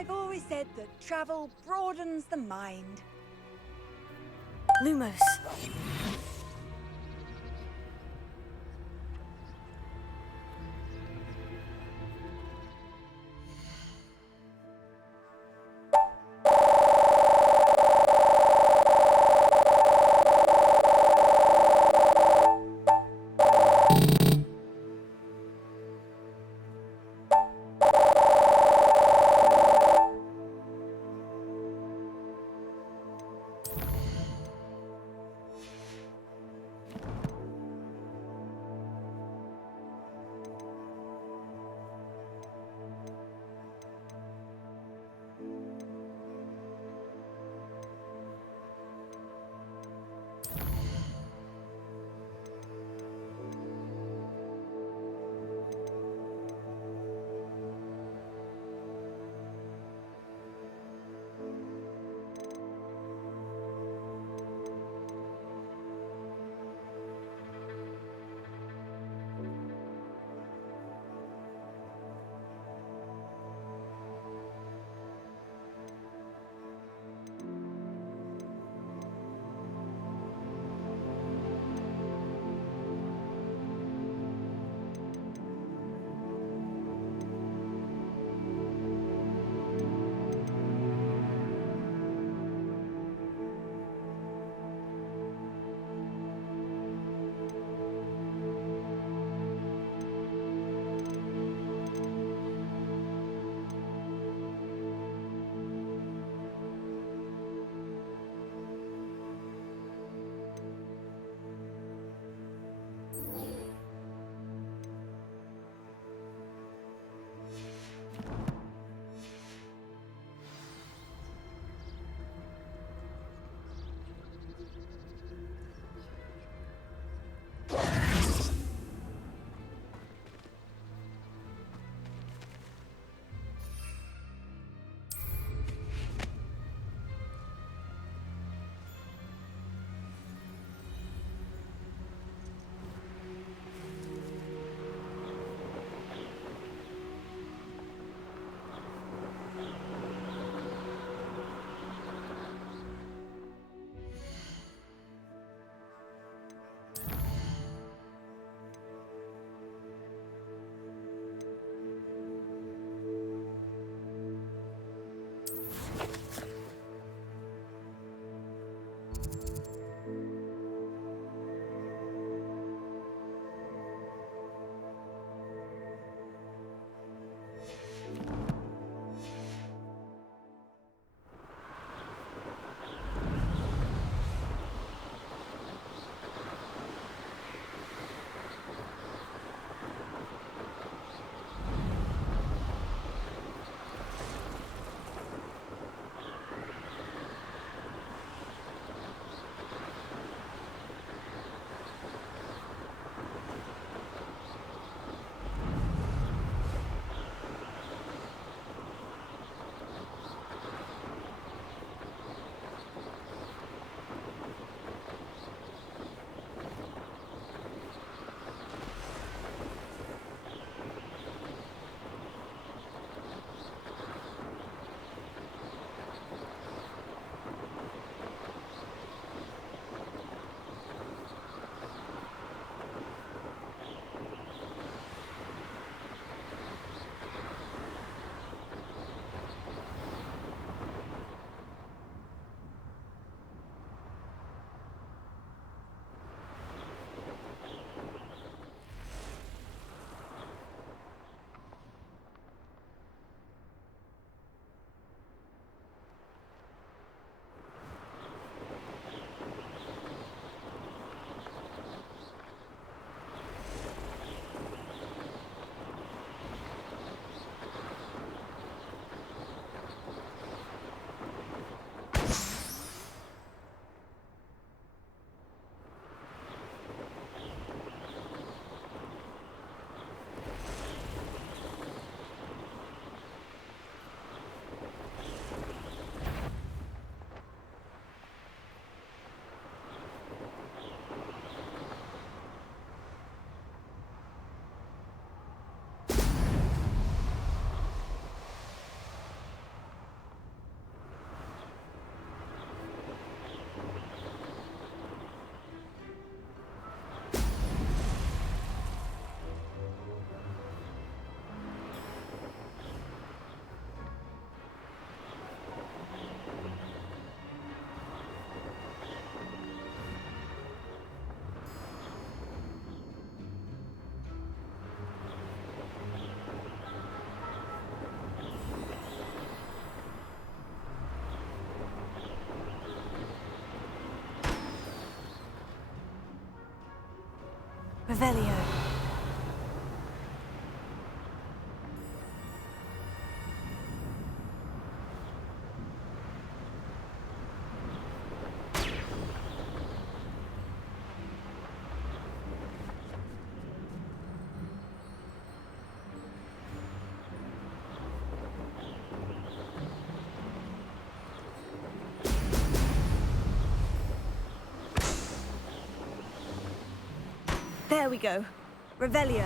I've always said that travel broadens the mind. Lumos. Revelio. There we go. Revelio.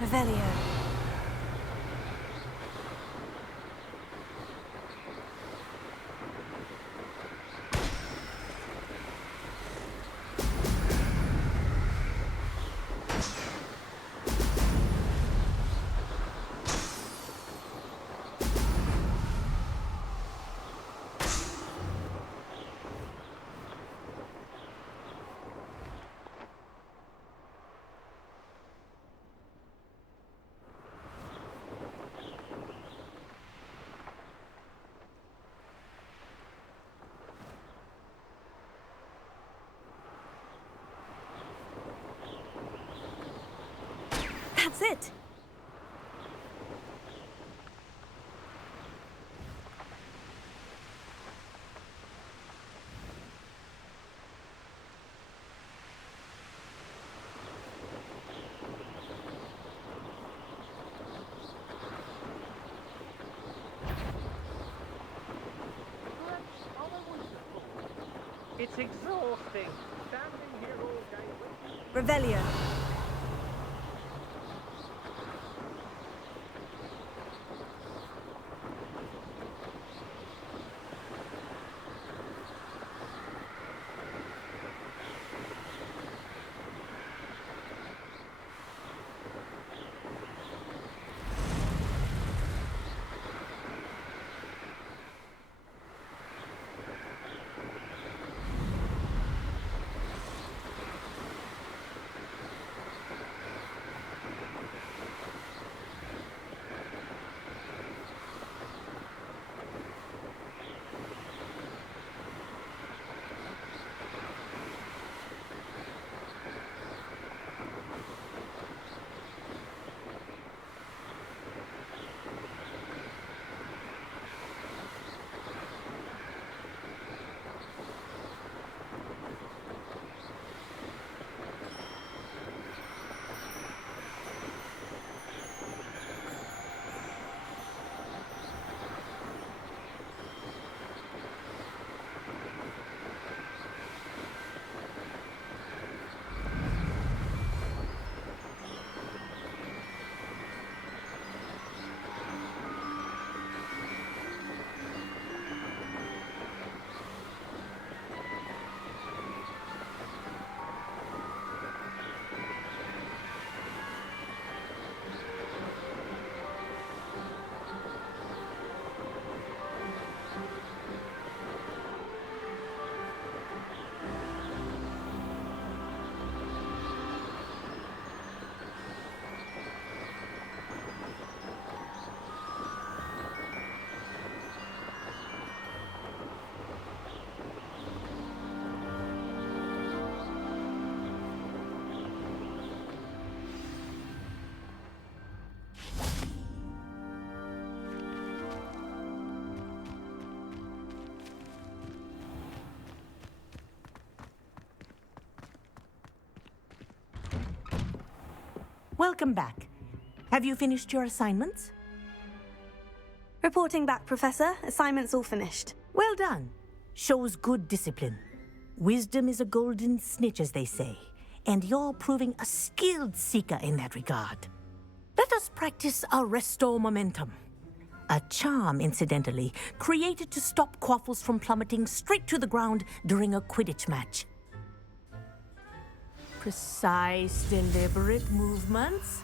Revelio. That's it. It's exhausting. Standing here all day waiting. Revelio. welcome back. Have you finished your assignments? Reporting back, Professor. Assignment's all finished. Well done. Shows good discipline. Wisdom is a golden snitch, as they say, and you're proving a skilled seeker in that regard. Let us practice our restore momentum. A charm, incidentally, created to stop quaffles from plummeting straight to the ground during a Quidditch match. Precise, deliberate movements.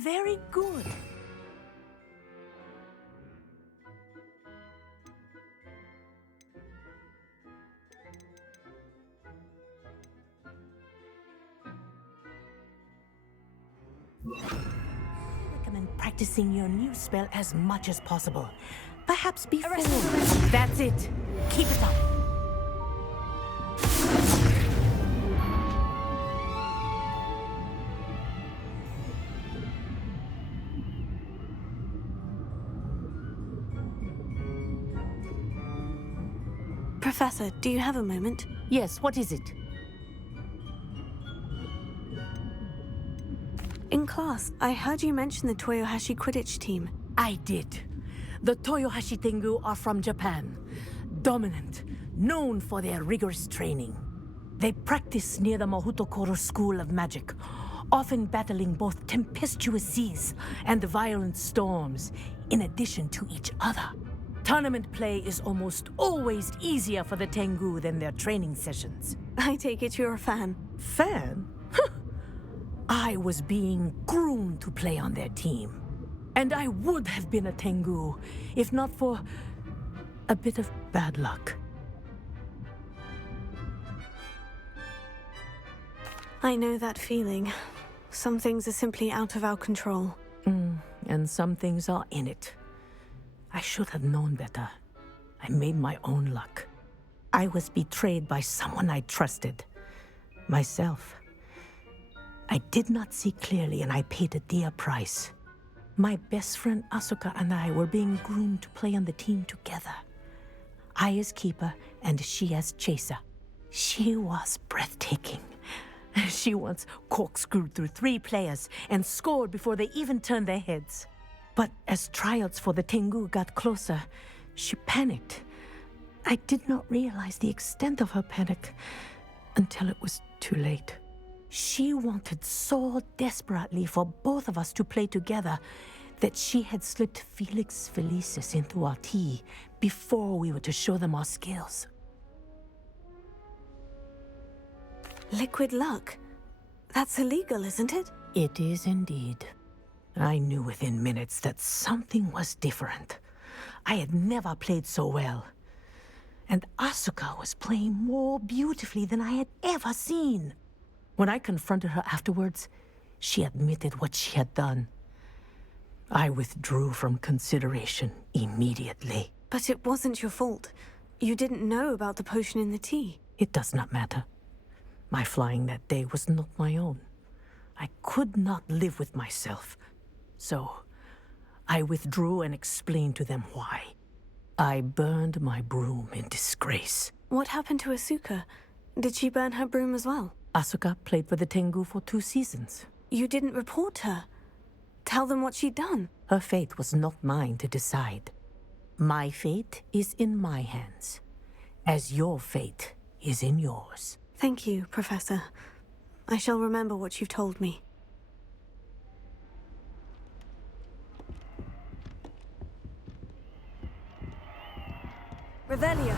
Very good. I recommend practicing your new spell as much as possible. Perhaps before. That's it. Keep it up. Professor, do you have a moment? Yes, what is it? In class, I heard you mention the Toyohashi Quidditch team. I did. The Toyohashi Tengu are from Japan. Dominant, known for their rigorous training. They practice near the Mahutokoro School of Magic, often battling both tempestuous seas and violent storms, in addition to each other. Tournament play is almost always easier for the Tengu than their training sessions. I take it you're a fan. Fan? I was being groomed to play on their team. And I would have been a Tengu, if not for a bit of bad luck. I know that feeling. Some things are simply out of our control. And some things are in it. I should have known better. I made my own luck. I was betrayed by someone I trusted. Myself. I did not see clearly, and I paid a dear price. My best friend Asuka and I were being groomed to play on the team together. I as keeper, and she as chaser. She was breathtaking. She once corkscrewed through 3 players and scored before they even turned their heads. But as tryouts for the Tengu got closer, she panicked. I did not realize the extent of her panic until it was too late. She wanted so desperately for both of us to play together that she had slipped Felix Felicis into our tea before we were to show them our skills. Liquid luck? That's illegal, isn't it? It is indeed. I knew within minutes that something was different. I had never played so well. And Asuka was playing more beautifully than I had ever seen. When I confronted her afterwards, she admitted what she had done. I withdrew from consideration immediately. But it wasn't your fault. You didn't know about the potion in the tea. It does not matter. My flying that day was not my own. I could not live with myself. So, I withdrew and explained to them why. I burned my broom in disgrace. What happened to Asuka? Did she burn her broom as well? Asuka played for the Tengu for 2 seasons. You didn't report her. Tell them what she'd done. Her fate was not mine to decide. My fate is in my hands, as your fate is in yours. Thank you, Professor. I shall remember what you've told me. Revelio.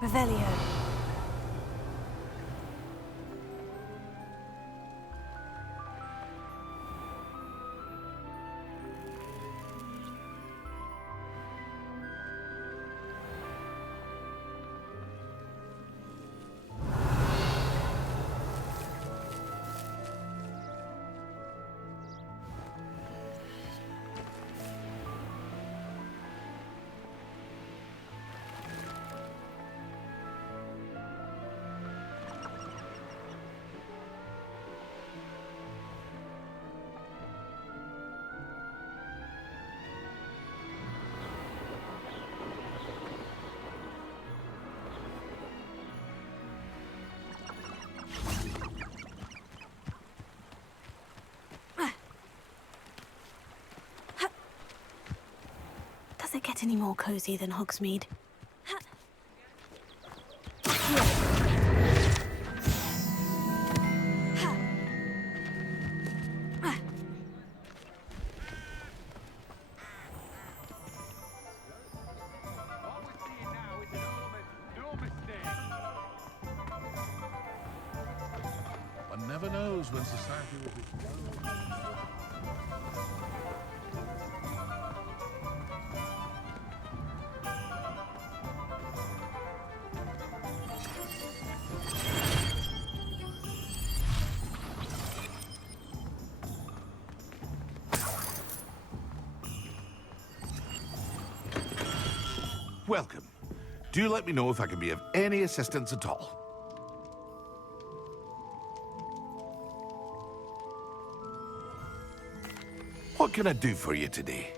Revelio. Does it get any more cozy than Hogsmeade? What we're seeing now is enormous, no mistake. One never knows when society will be... Welcome. Do let me know if I can be of any assistance at all. What can I do for you today?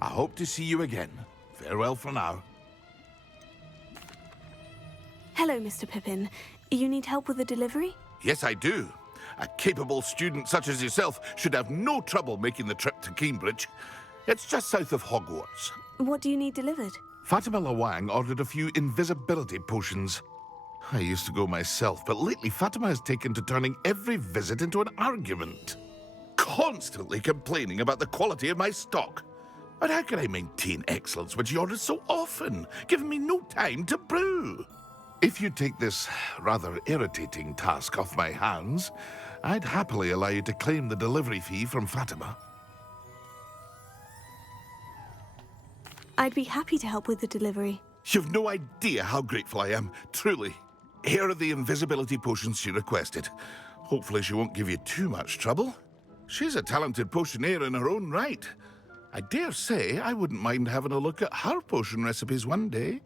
I hope to see you again. Farewell for now. Hello, Mr. Pippin. You need help with a delivery? Yes, I do. A capable student such as yourself should have no trouble making the trip to Cambridge. It's just south of Hogwarts. What do you need delivered? Fatima Lawang ordered a few invisibility potions. I used to go myself, but lately Fatima has taken to turning every visit into an argument. Constantly complaining about the quality of my stock. But how can I maintain excellence when she orders so often, giving me no time to brew? If you take this rather irritating task off my hands, I'd happily allow you to claim the delivery fee from Fatima. I'd be happy to help with the delivery. You've no idea how grateful I am, truly. Here are the invisibility potions she requested. Hopefully she won't give you too much trouble. She's a talented potioneer in her own right. I dare say I wouldn't mind having a look at her potion recipes one day.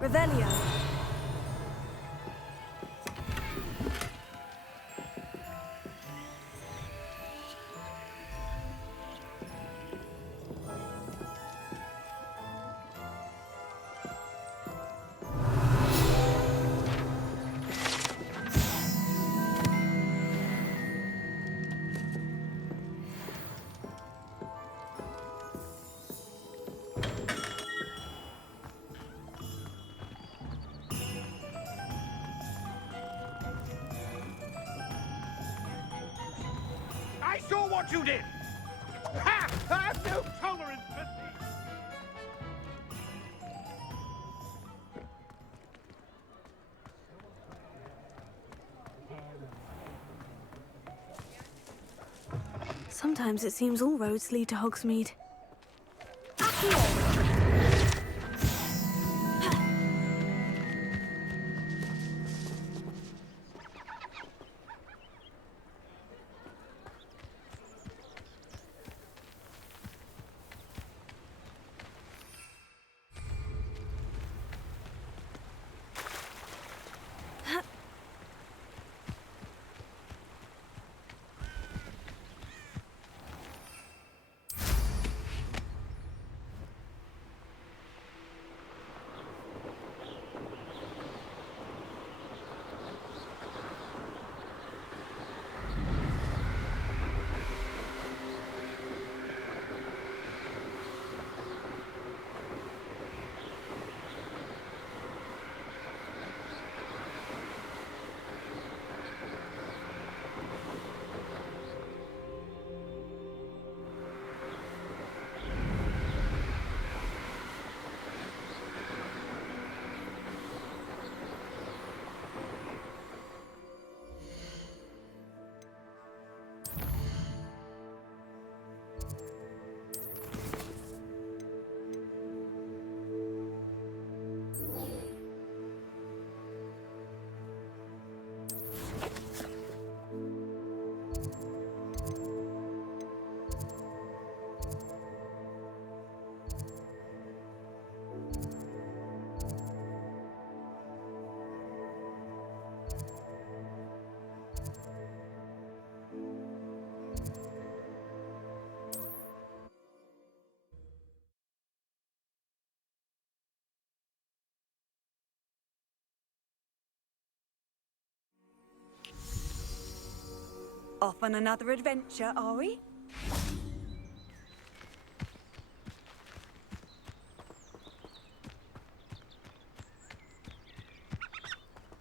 Revelio. I saw what you did! Ha! I have no tolerance for thieves! Sometimes it seems all roads lead to Hogsmeade. Off on another adventure, are we?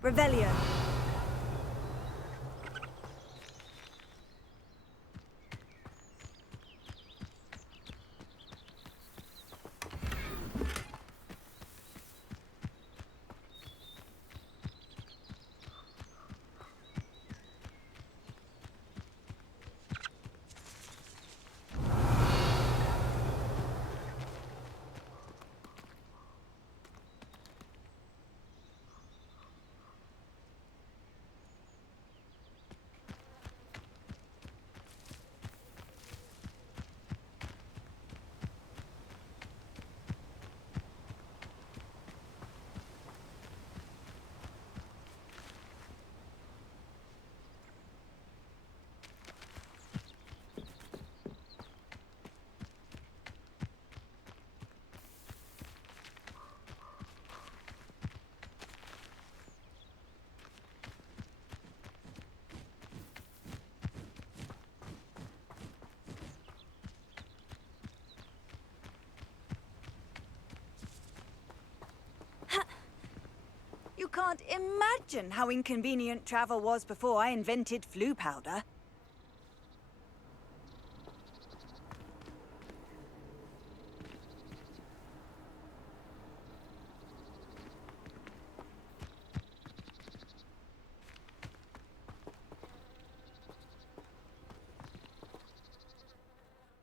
Revelio. You can't imagine how inconvenient travel was before I invented flu powder.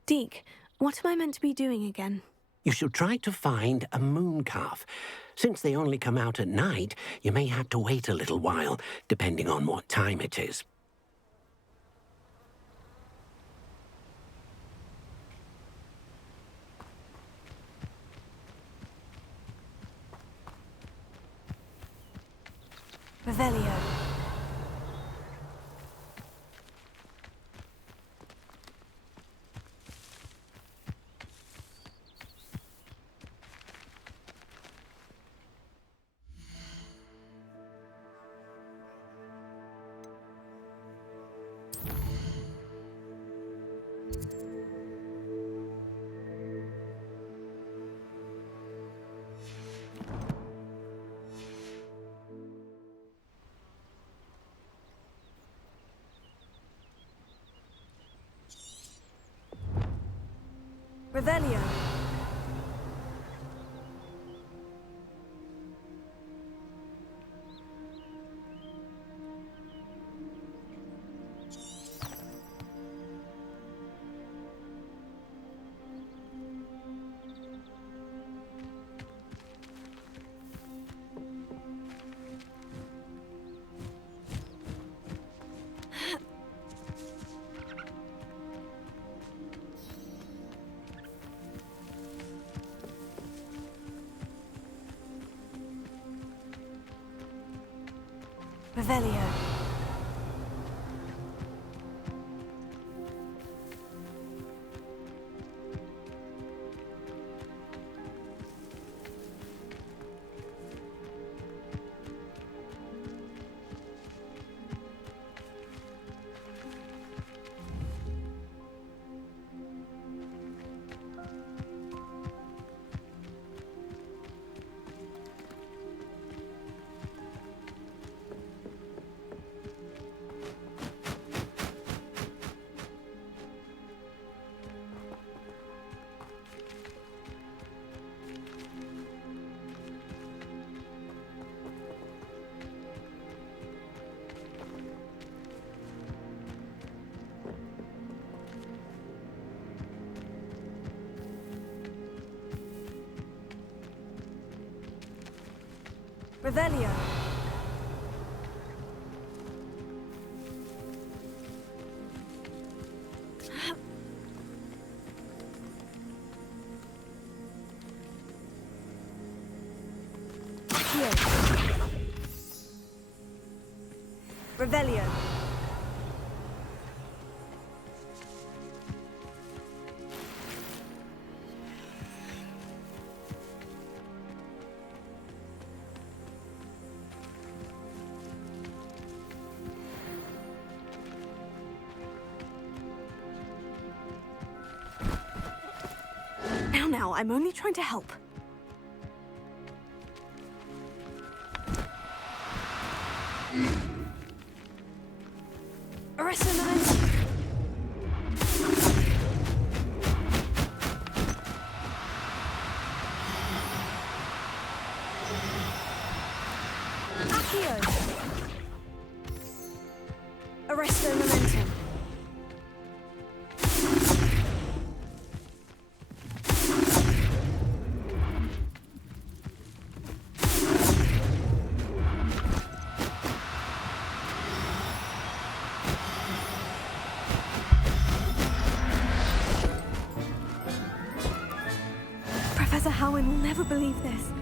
Deke, what am I meant to be doing again? You should try to find a moon calf. Since they only come out at night, you may have to wait a little while, depending on what time it is. Revelio. Revelio. Revelio. Revelio. Here. Revelio. Now, I'm only trying to help. Arrestomine. Accio. Arresto momentum. Professor Howin will never believe this.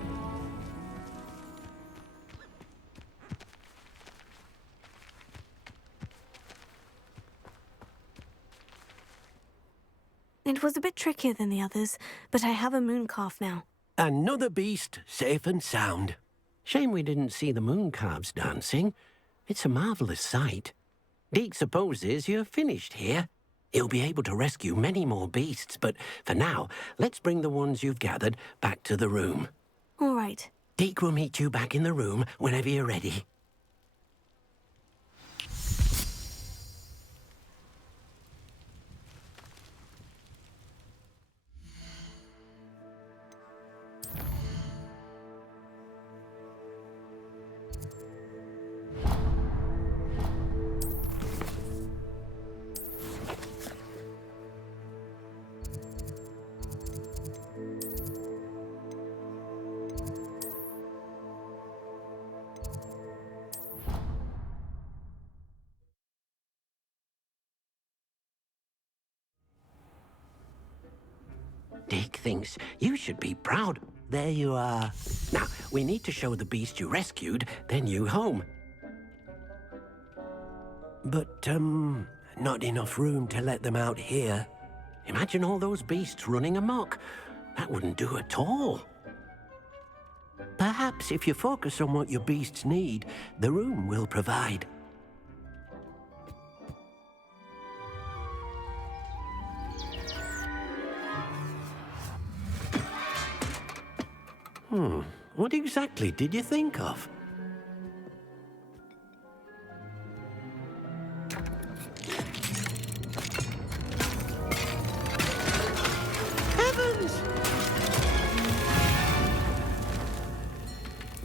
It was a bit trickier than the others, but I have a moon calf now. Another beast, safe and sound. Shame we didn't see the moon calves dancing. It's a marvellous sight. Deke supposes you're finished here. He'll be able to rescue many more beasts, but for now, let's bring the ones you've gathered back to the room. All right. Deke will meet you back in the room whenever you're ready. Dick thinks you should be proud. There you are. Now, we need to show the beast you rescued their new home. But, not enough room to let them out here. Imagine all those beasts running amok. That wouldn't do at all. Perhaps if you focus on what your beasts need, the room will provide. What exactly did you think of? Heavens!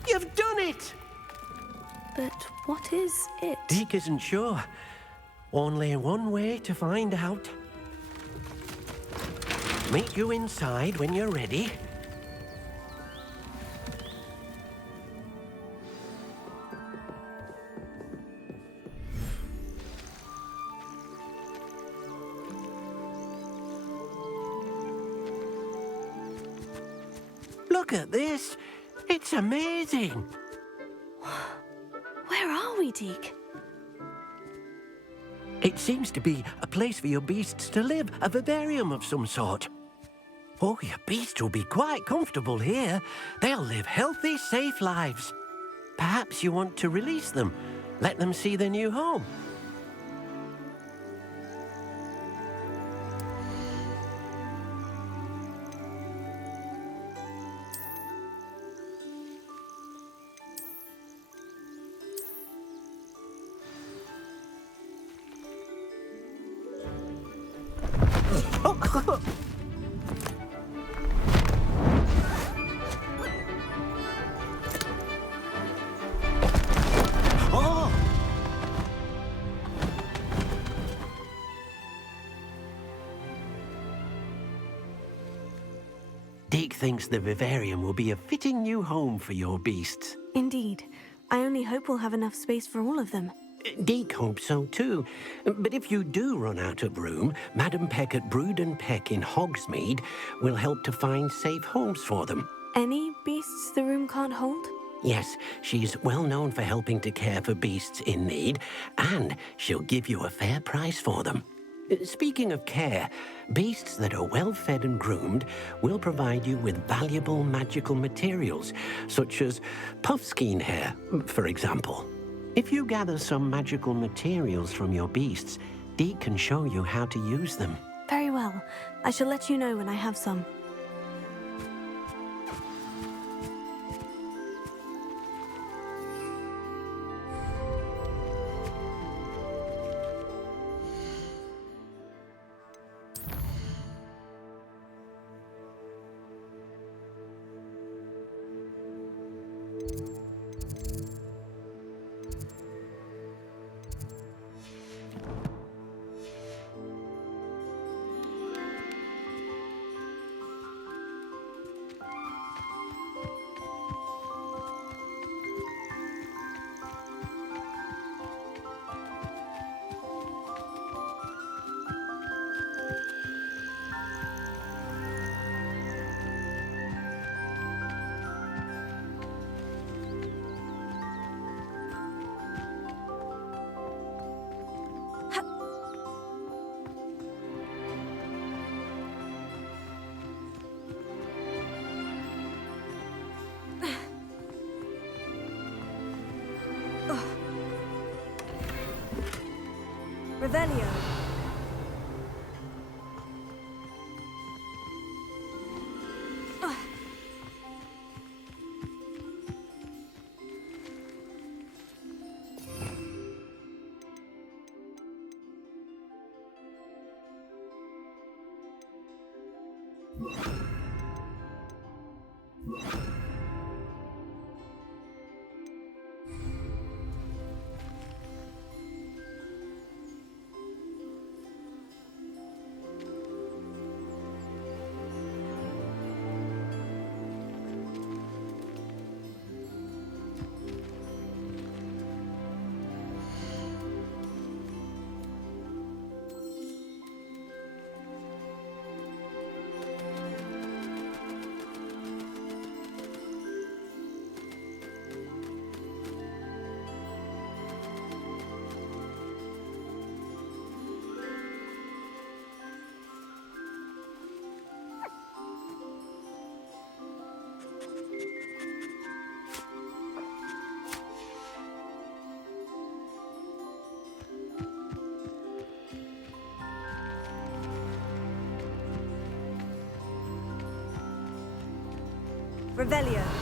You've done it! But what is it? Dick isn't sure. Only one way to find out. Meet you inside when you're ready. Look at this. It's amazing. Where are we, Deke? It seems to be a place for your beasts to live, a vivarium of some sort. Oh, your beasts will be quite comfortable here. They'll live healthy, safe lives. Perhaps you want to release them, let them see their new home. Oh! Deke thinks the vivarium will be a fitting new home for your beasts. Indeed. I only hope we'll have enough space for all of them. Deke hopes so too. But if you do run out of room, Madam Peck at Brood and Peck in Hogsmeade will help to find safe homes for them. Any beasts the room can't hold? Yes, she's well known for helping to care for beasts in need, and she'll give you a fair price for them. Speaking of care, beasts that are well fed and groomed will provide you with valuable magical materials, such as puffskein hair, for example. If you gather some magical materials from your beasts, Deke can show you how to use them. Very well. I shall let you know when I have some. Revelio. Revelio.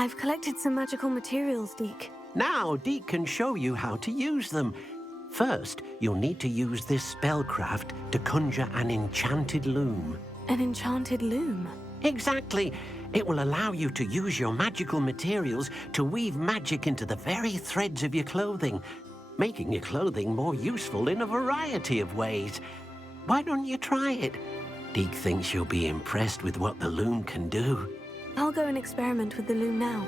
I've collected some magical materials, Deke. Now, Deke can show you how to use them. First, you'll need to use this spellcraft to conjure an enchanted loom. An enchanted loom? Exactly. It will allow you to use your magical materials to weave magic into the very threads of your clothing, making your clothing more useful in a variety of ways. Why don't you try it? Deke thinks you'll be impressed with what the loom can do. I'll go and experiment with the loom now.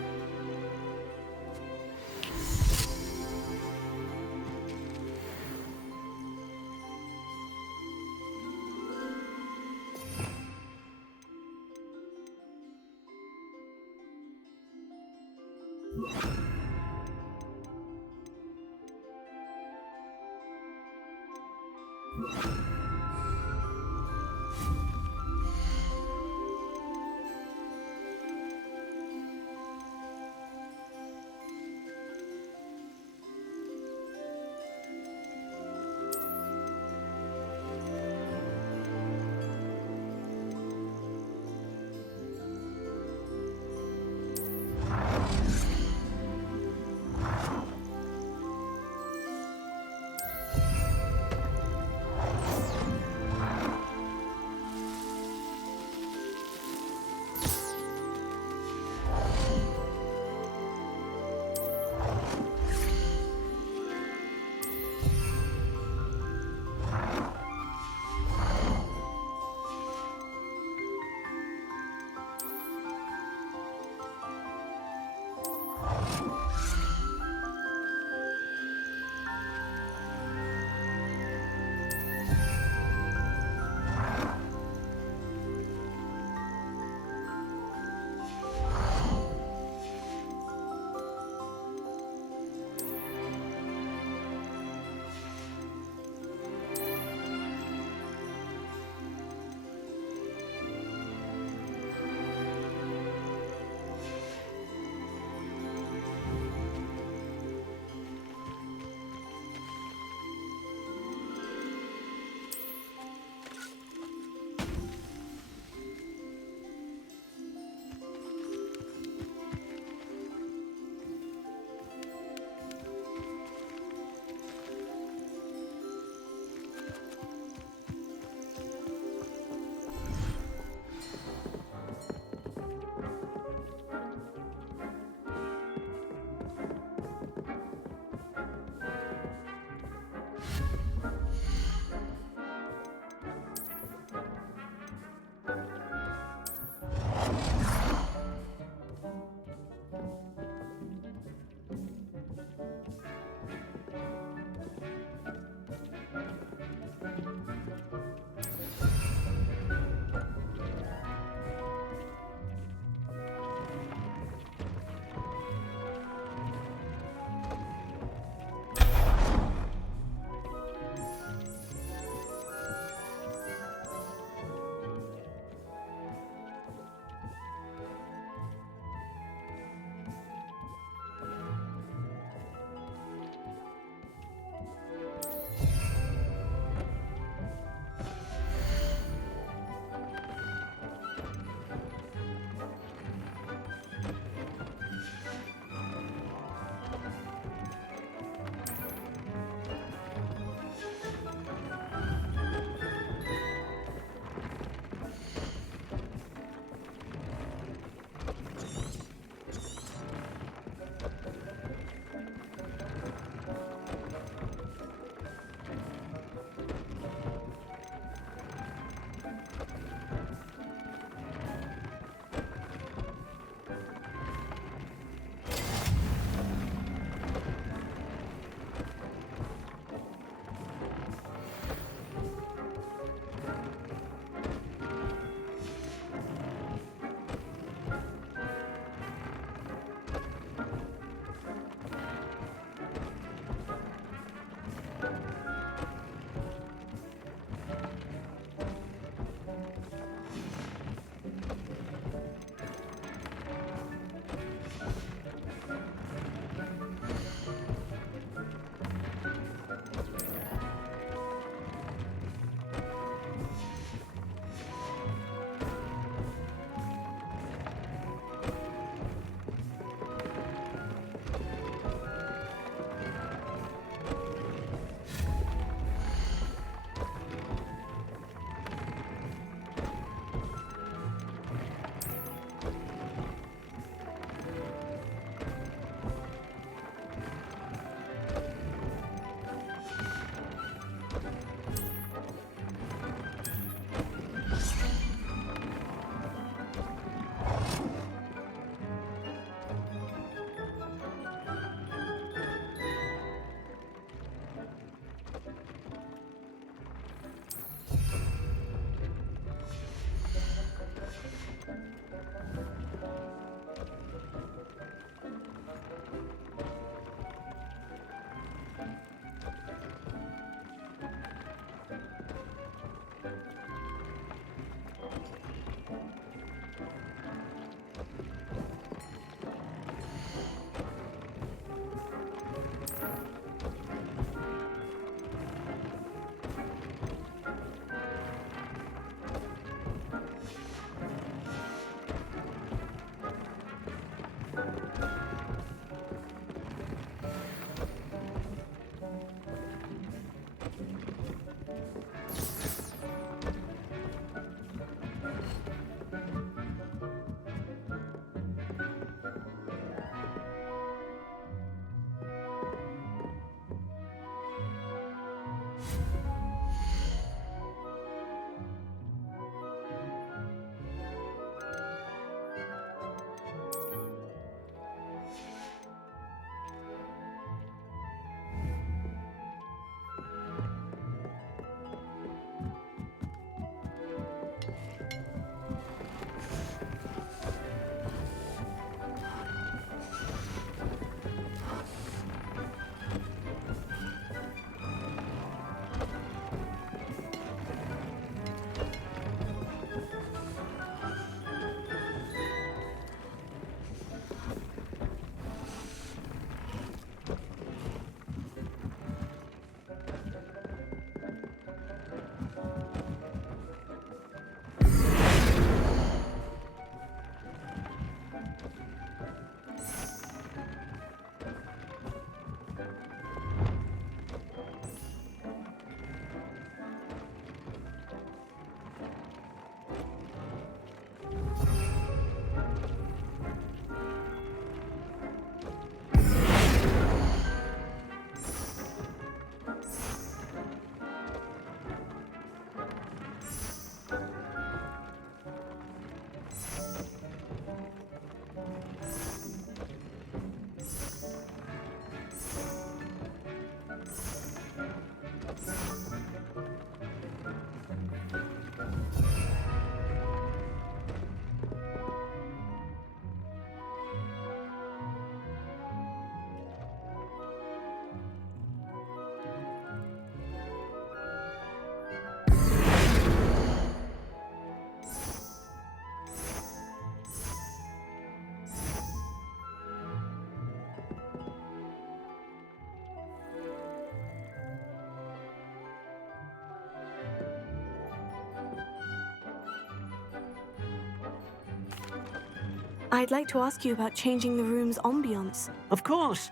I'd like to ask you about changing the room's ambiance. Of course.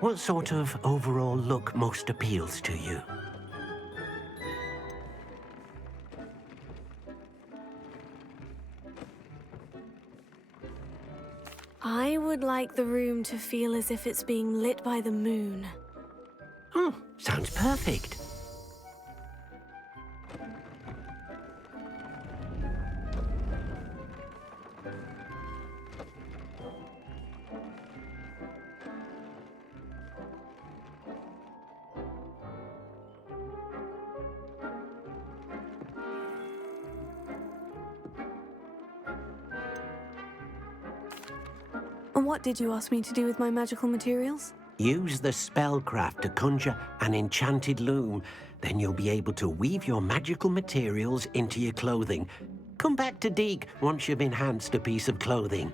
What sort of overall look most appeals to you? I would like the room to feel as if it's being lit by the moon. Oh, sounds perfect. And what did you ask me to do with my magical materials? Use the spellcraft to conjure an enchanted loom. Then you'll be able to weave your magical materials into your clothing. Come back to Deke once you've enhanced a piece of clothing.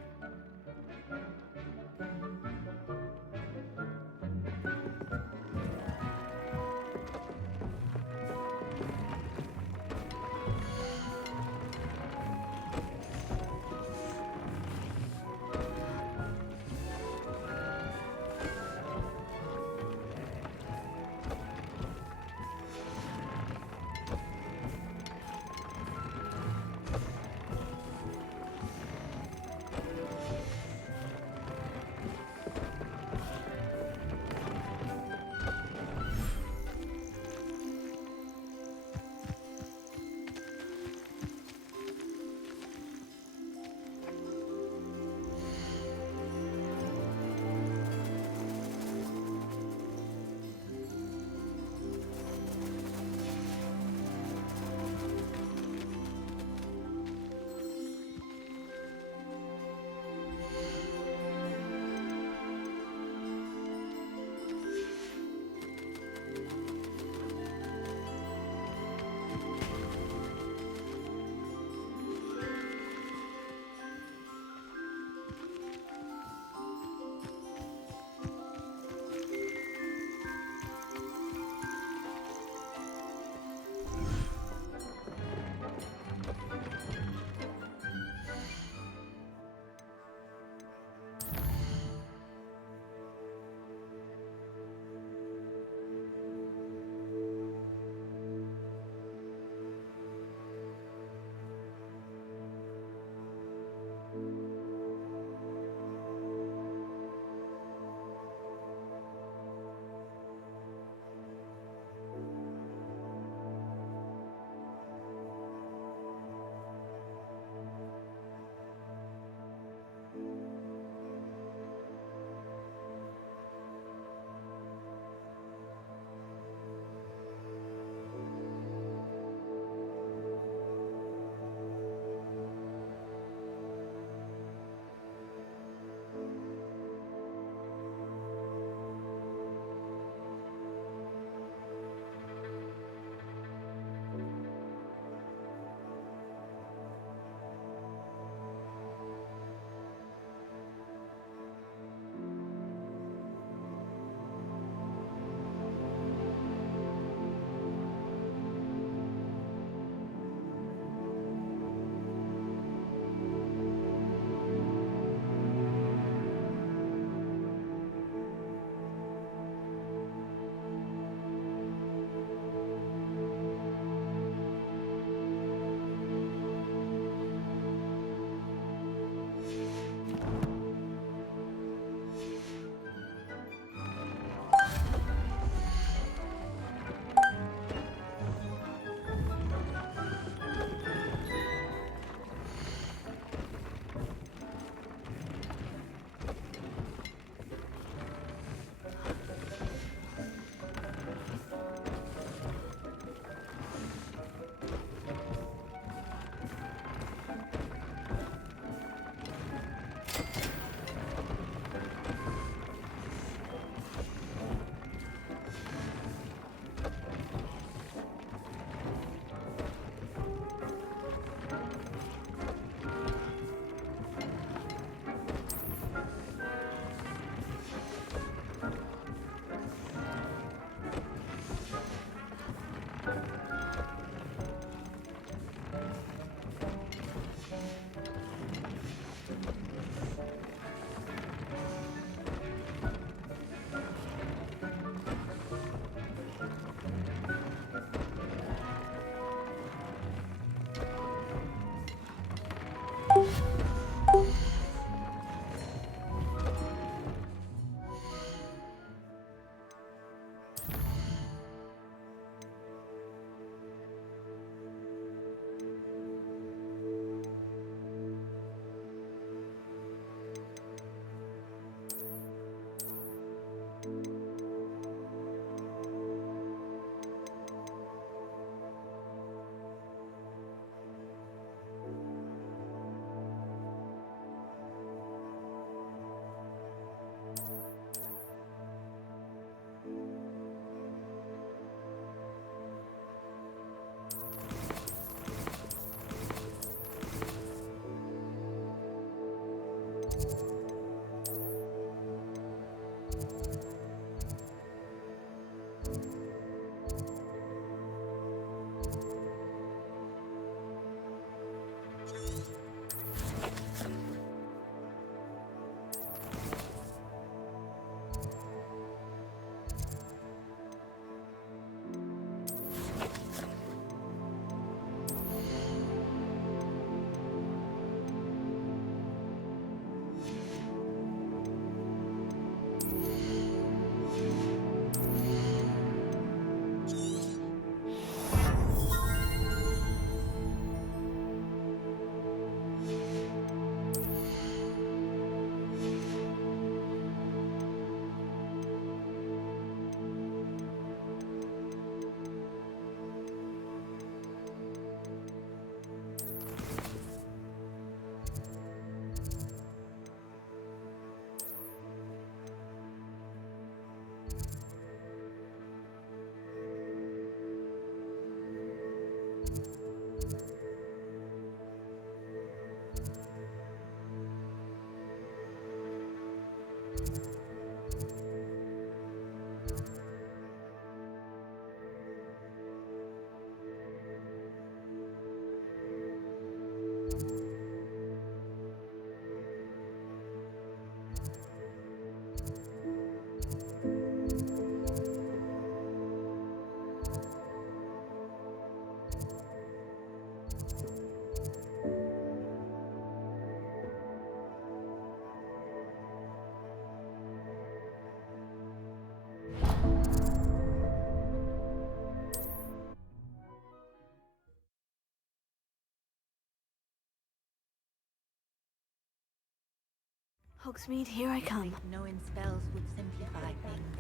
Hogsmeade, here I come. Knowing spells would simplify things.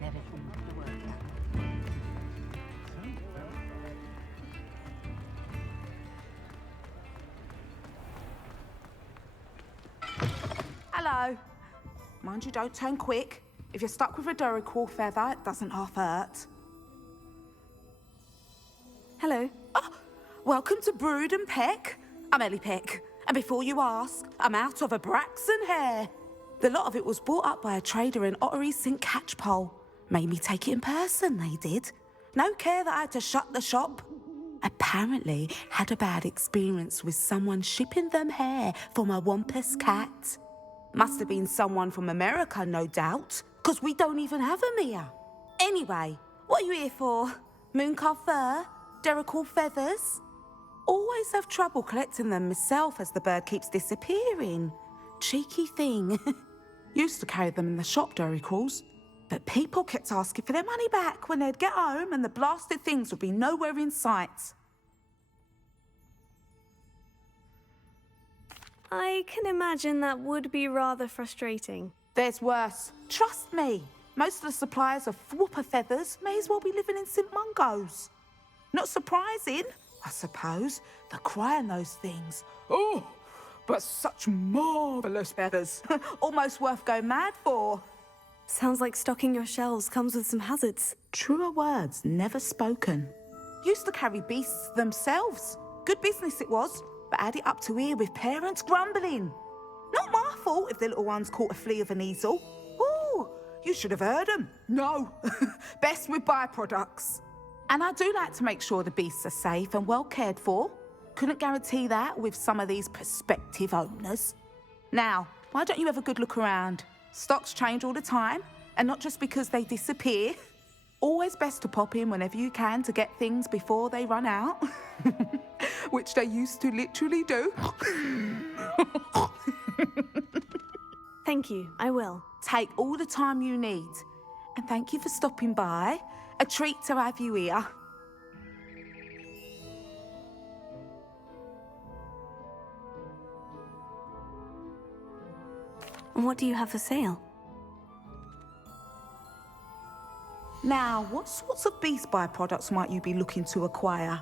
Never seemed to work that way. Hello. Mind you, don't turn quick. If you're stuck with a Duracell feather, it doesn't half hurt. Hello. Oh, welcome to Brood and Peck. I'm Ellie Peck. And before you ask, I'm out of a Braxton hair. The lot of it was bought up by a trader in Ottery St. Catchpole. Made me take it in person, they did. No care that I had to shut the shop. Apparently had a bad experience with someone shipping them hair for my Wampus cat. Must have been someone from America, no doubt, because we don't even have them here. Anyway, what are you here for? Mooncalf fur? Duracell feathers? Always have trouble collecting them myself as the bird keeps disappearing. Cheeky thing. Used to carry them in the shop, Duracalls. But people kept asking for their money back when they'd get home and the blasted things would be nowhere in sight. I can imagine that would be rather frustrating. There's worse. Trust me. Most of the suppliers of whooper feathers may as well be living in St. Mungo's. Not surprising, I suppose, the cry on those things. Oh, but such marvellous feathers. Almost worth going mad for. Sounds like stocking your shelves comes with some hazards. Truer words never spoken. Used to carry beasts themselves. Good business it was, but had it up to here with parents grumbling. Not my fault if the little ones caught a flea of an easel. Ooh, you should have heard them. No, best with byproducts. And I do like to make sure the beasts are safe and well cared for. Couldn't guarantee that with some of these prospective owners. Now, why don't you have a good look around? Stocks change all the time, and not just because they disappear. Always best to pop in whenever you can to get things before they run out. Which they used to literally do. Thank you, I will. Take all the time you need. And thank you for stopping by. A treat to have you here. And what do you have for sale? Now, what sorts of beast byproducts might you be looking to acquire?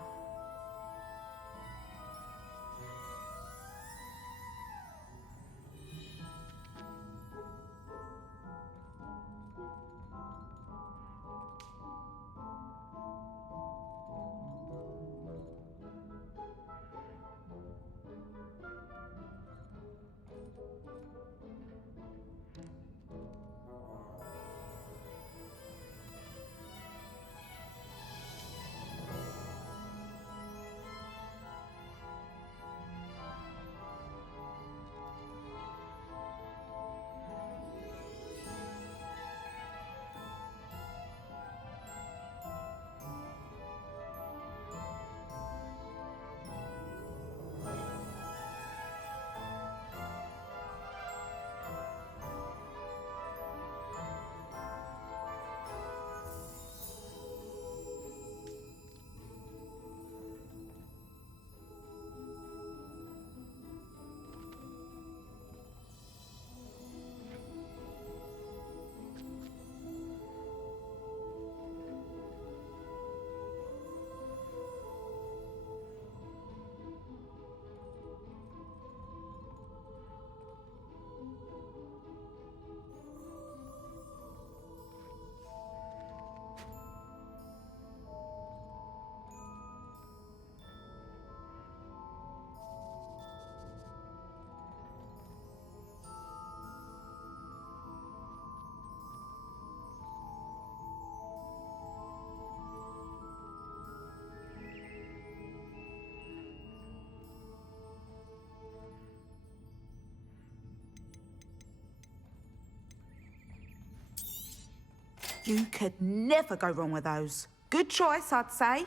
You could never go wrong with those. Good choice, I'd say.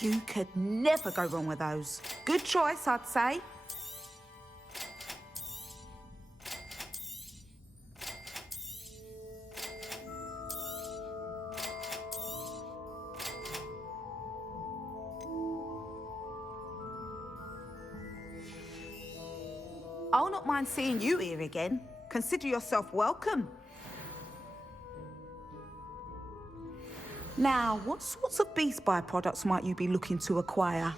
You could never go wrong with those. Good choice, I'd say. I'll not mind seeing you here again. Consider yourself welcome. Now, what sorts of beast byproducts might you be looking to acquire?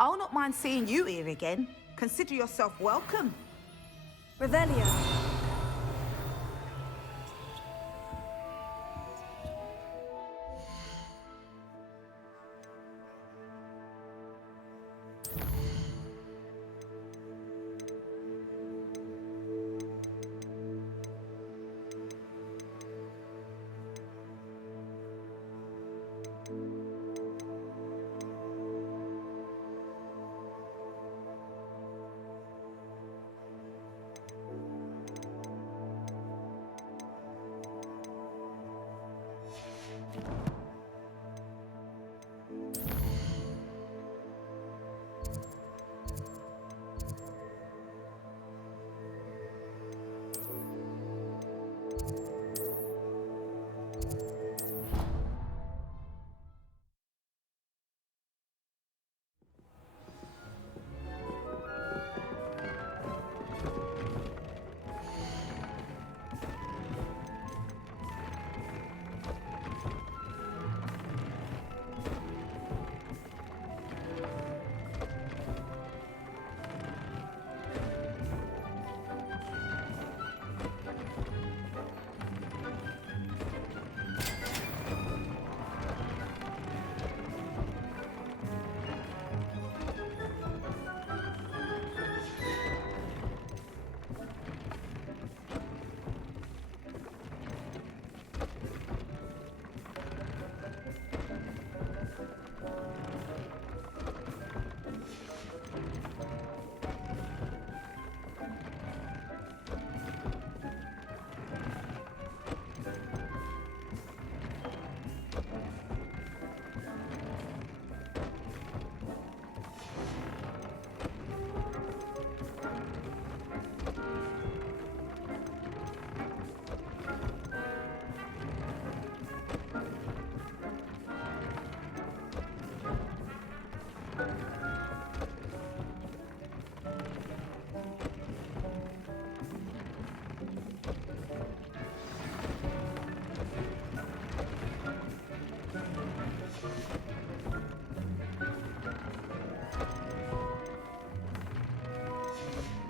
I'll not mind seeing you here again. Consider yourself welcome. Revelio.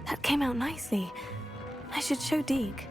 That came out nicely. I should show Deke.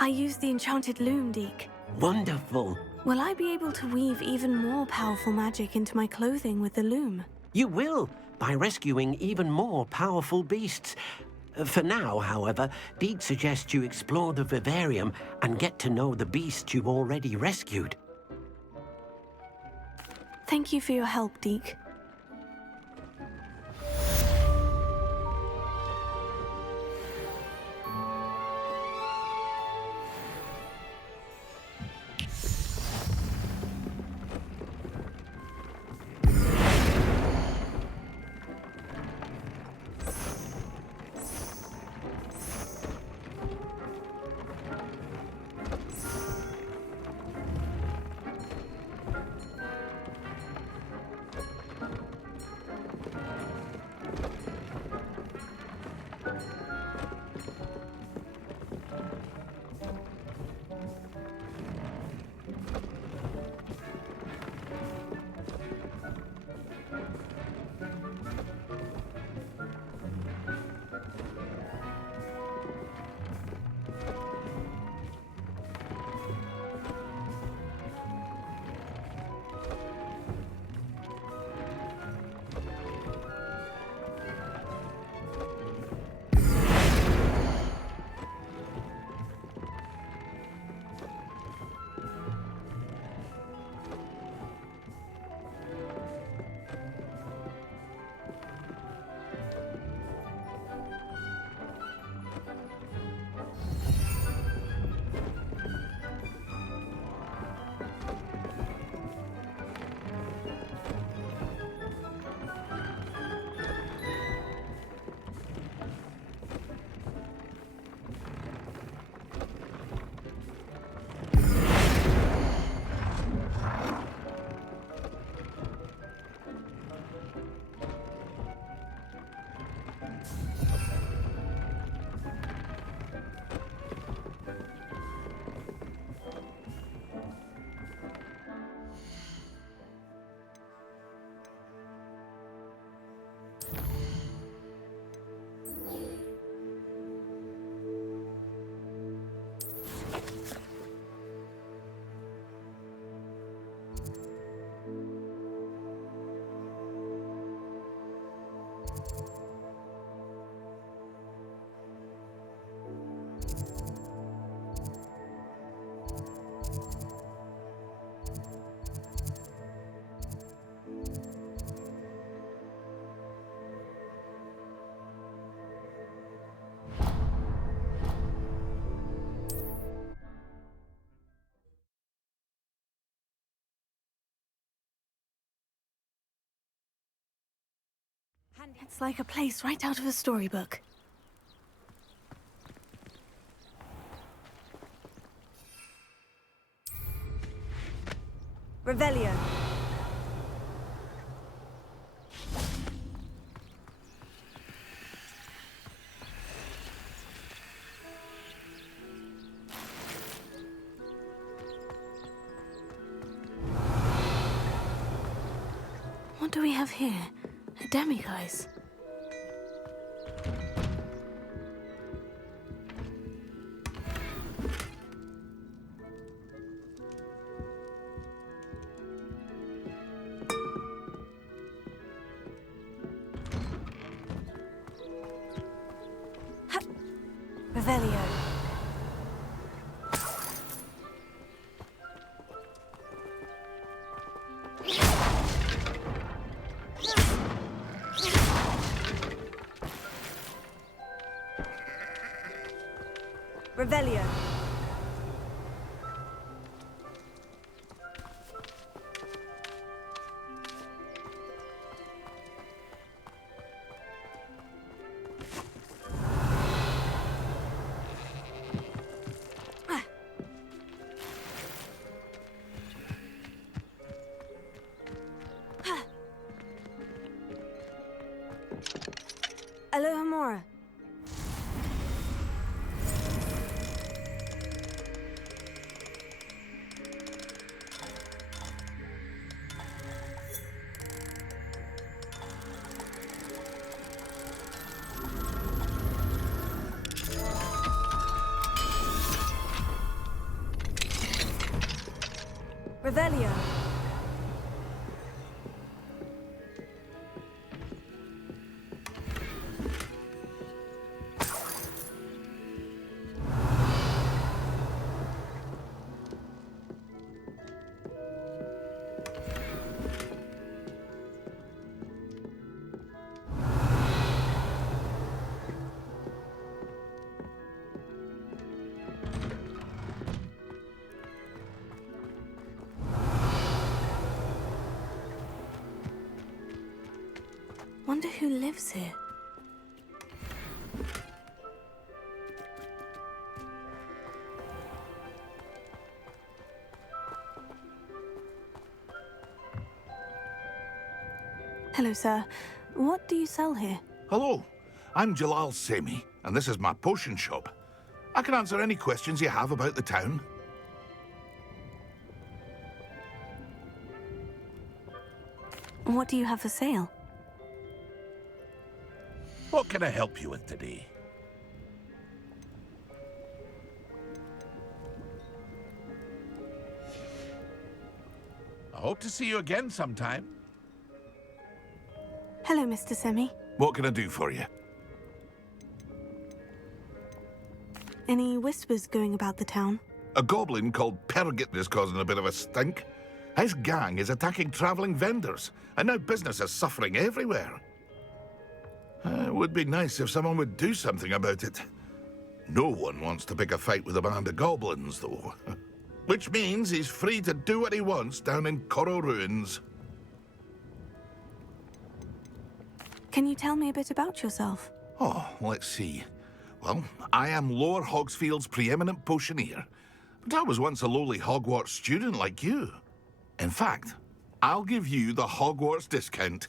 I used the enchanted loom, Deke. Wonderful. Will I be able to weave even more powerful magic into my clothing with the loom? You will, by rescuing even more powerful beasts. For now, however, Deke suggests you explore the vivarium and get to know the beasts you've already rescued. Thank you for your help, Deke. It's like a place right out of a storybook. Revelio. What do we have here? A demiguise. Revelio. Revelio. Alohomora. Revelio. Wonder who lives here. Hello, sir. What do you sell here? Hello, I'm Jalal Semi, and this is my potion shop. I can answer any questions you have about the town. What do you have for sale? What can I help you with today? I hope to see you again sometime. Hello, Mr. Semi. What can I do for you? Any whispers going about the town? A goblin called Pergit is causing a bit of a stink. His gang is attacking traveling vendors, and now business is suffering everywhere. It would be nice if someone would do something about it. No one wants to pick a fight with a band of goblins, though. Which means he's free to do what he wants down in Coral Ruins. Can you tell me a bit about yourself? Oh, let's see. Well, I am Lower Hogsfield's preeminent potioneer, but I was once a lowly Hogwarts student like you. In fact, I'll give you the Hogwarts discount.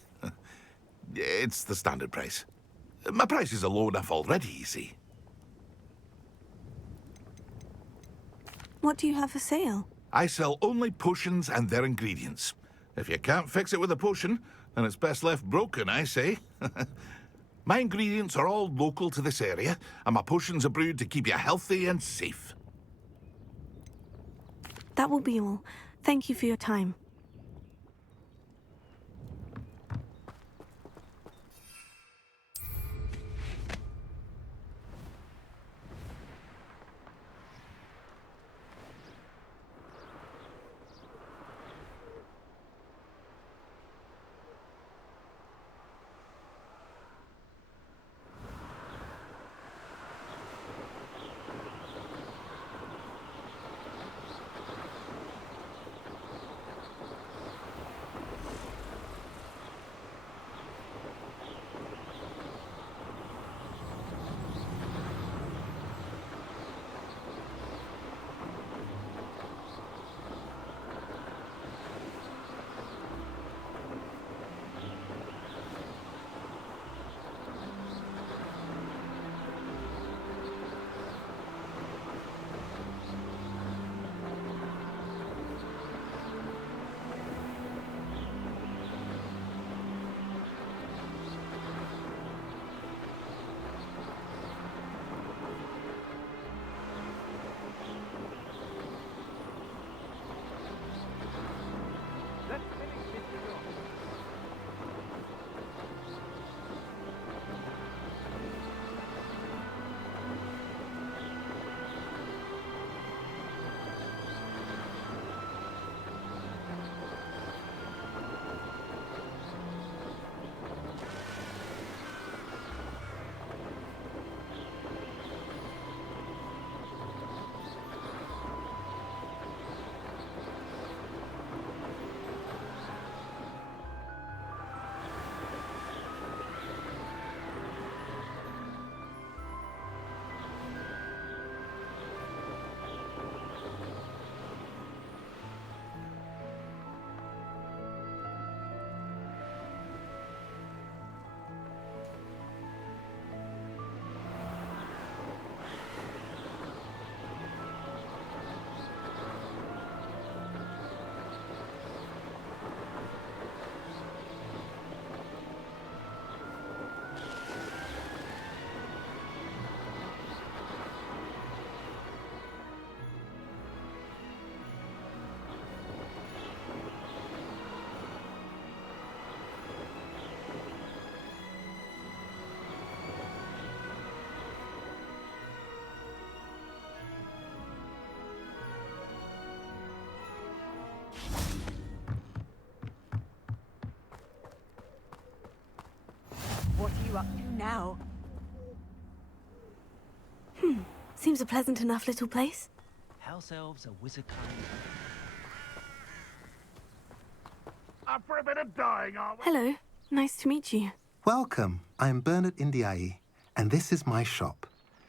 It's the standard price. My prices are low enough already, you see. What do you have for sale? I sell only potions and their ingredients. If you can't fix it with a potion, then it's best left broken, I say. My ingredients are all local to this area, and my potions are brewed to keep you healthy and safe. That will be all. Thank you for your time. now. Seems a pleasant enough little place. House elves are wizard kind. Up for a bit of dying, are we? Hello. Nice to meet you. Welcome. I'm Bernard Indiai, and this is my shop.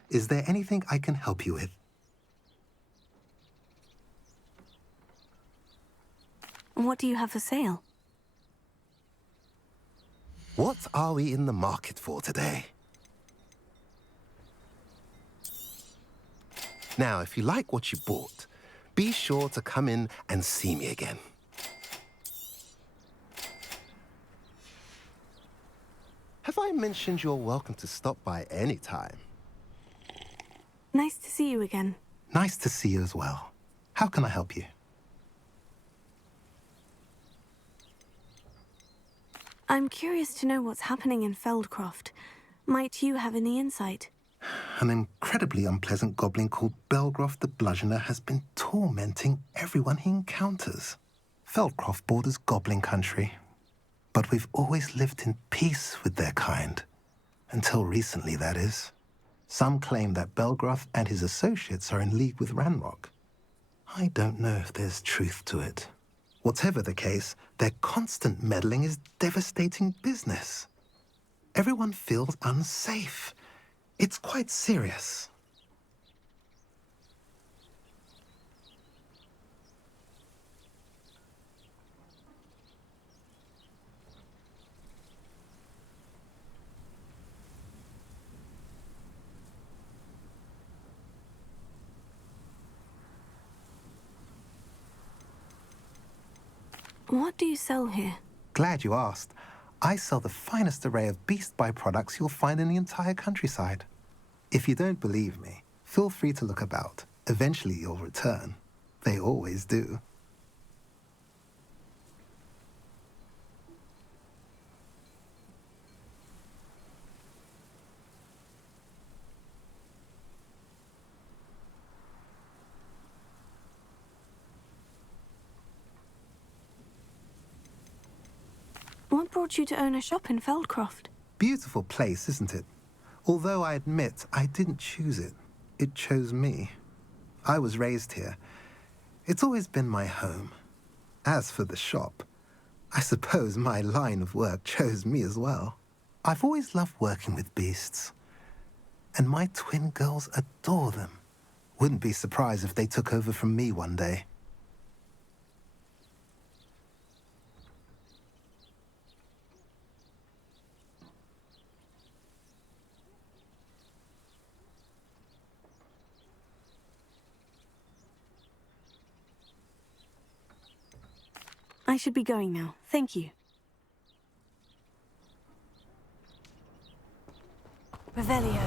Is there anything I can help you with? What do you have for sale? What are we in the market for today? Now, if you like what you bought, be sure to come in and see me again. Have I mentioned you're welcome to stop by any time? Nice to see you again. Nice to see you as well. How can I help you? I'm curious to know what's happening in Feldcroft. Might you have any insight? An incredibly unpleasant goblin called Belgroth the Bludgeoner has been tormenting everyone he encounters. Feldcroft borders goblin country, but we've always lived in peace with their kind. Until recently, that is. Some claim that Belgroth and his associates are in league with Ranrock. I don't know if there's truth to it. Whatever the case, their constant meddling is devastating business. Everyone feels unsafe. It's quite serious. What do you sell here? Glad you asked. I sell the finest array of beast byproducts you'll find in the entire countryside. If you don't believe me, feel free to look about. Eventually you'll return. They always do. What brought you to own a shop in Feldcroft? Beautiful place, isn't it? Although I admit I didn't choose it. It chose me. I was raised here. It's always been my home. As for the shop, I suppose my line of work chose me as well. I've always loved working with beasts. And my twin girls adore them. Wouldn't be surprised if they took over from me one day. I should be going now. Thank you. Revelio.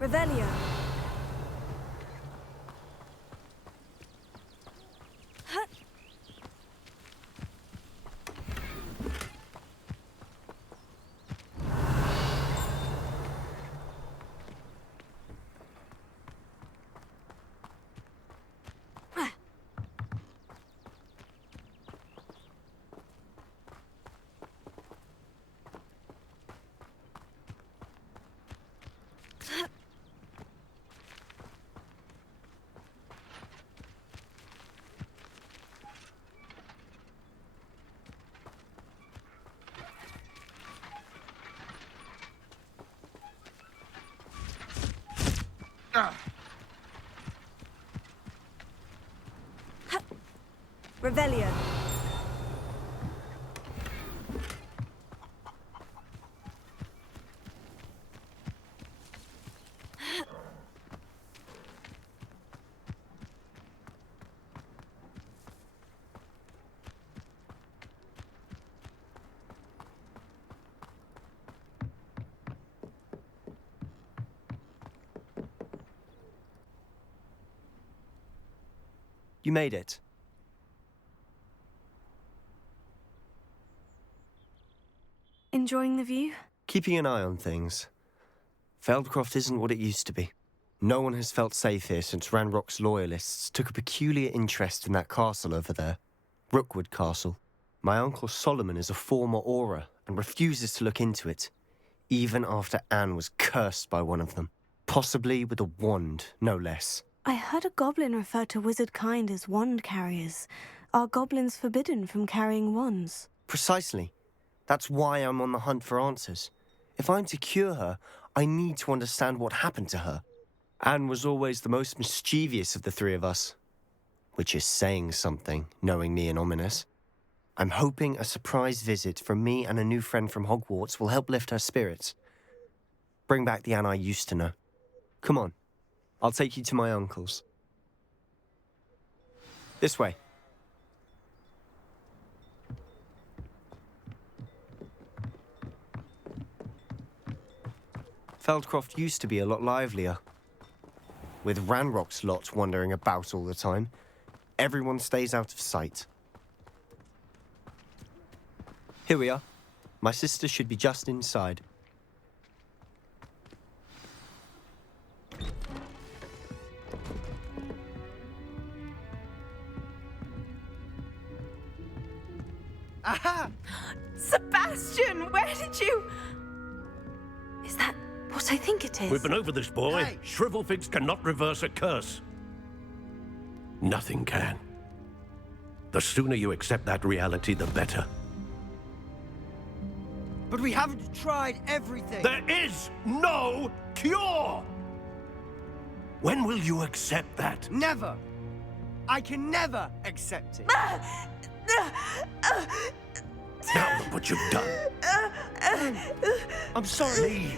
Revelio. Revelio. You made it. Enjoying the view? Keeping an eye on things. Feldcroft isn't what it used to be. No one has felt safe here since Ranrock's loyalists took a peculiar interest in that castle over there. Rookwood Castle. My uncle Solomon is a former Auror and refuses to look into it, even after Anne was cursed by one of them. Possibly with a wand, no less. I heard a goblin refer to wizard kind as wand carriers. Are goblins forbidden from carrying wands? Precisely. That's why I'm on the hunt for answers. If I'm to cure her, I need to understand what happened to her. Anne was always the most mischievous of the three of us. Which is saying something, knowing me and ominous. I'm hoping a surprise visit from me and a new friend from Hogwarts will help lift her spirits. Bring back the Anne I used to know. Come on, I'll take you to my uncle's. This way. Feldcroft used to be a lot livelier. With Ranrock's lot wandering about all the time, everyone stays out of sight. Here we are. My sister should be just inside. Aha! Sebastian, where did you... Is that what I think it is? We've been over this, boy. Hey. Shrivelfigs cannot reverse a curse. Nothing can. The sooner you accept that reality, the better. But we haven't tried everything. There is no cure! When will you accept that? Never. I can never accept it. Now look what you've done. I'm sorry.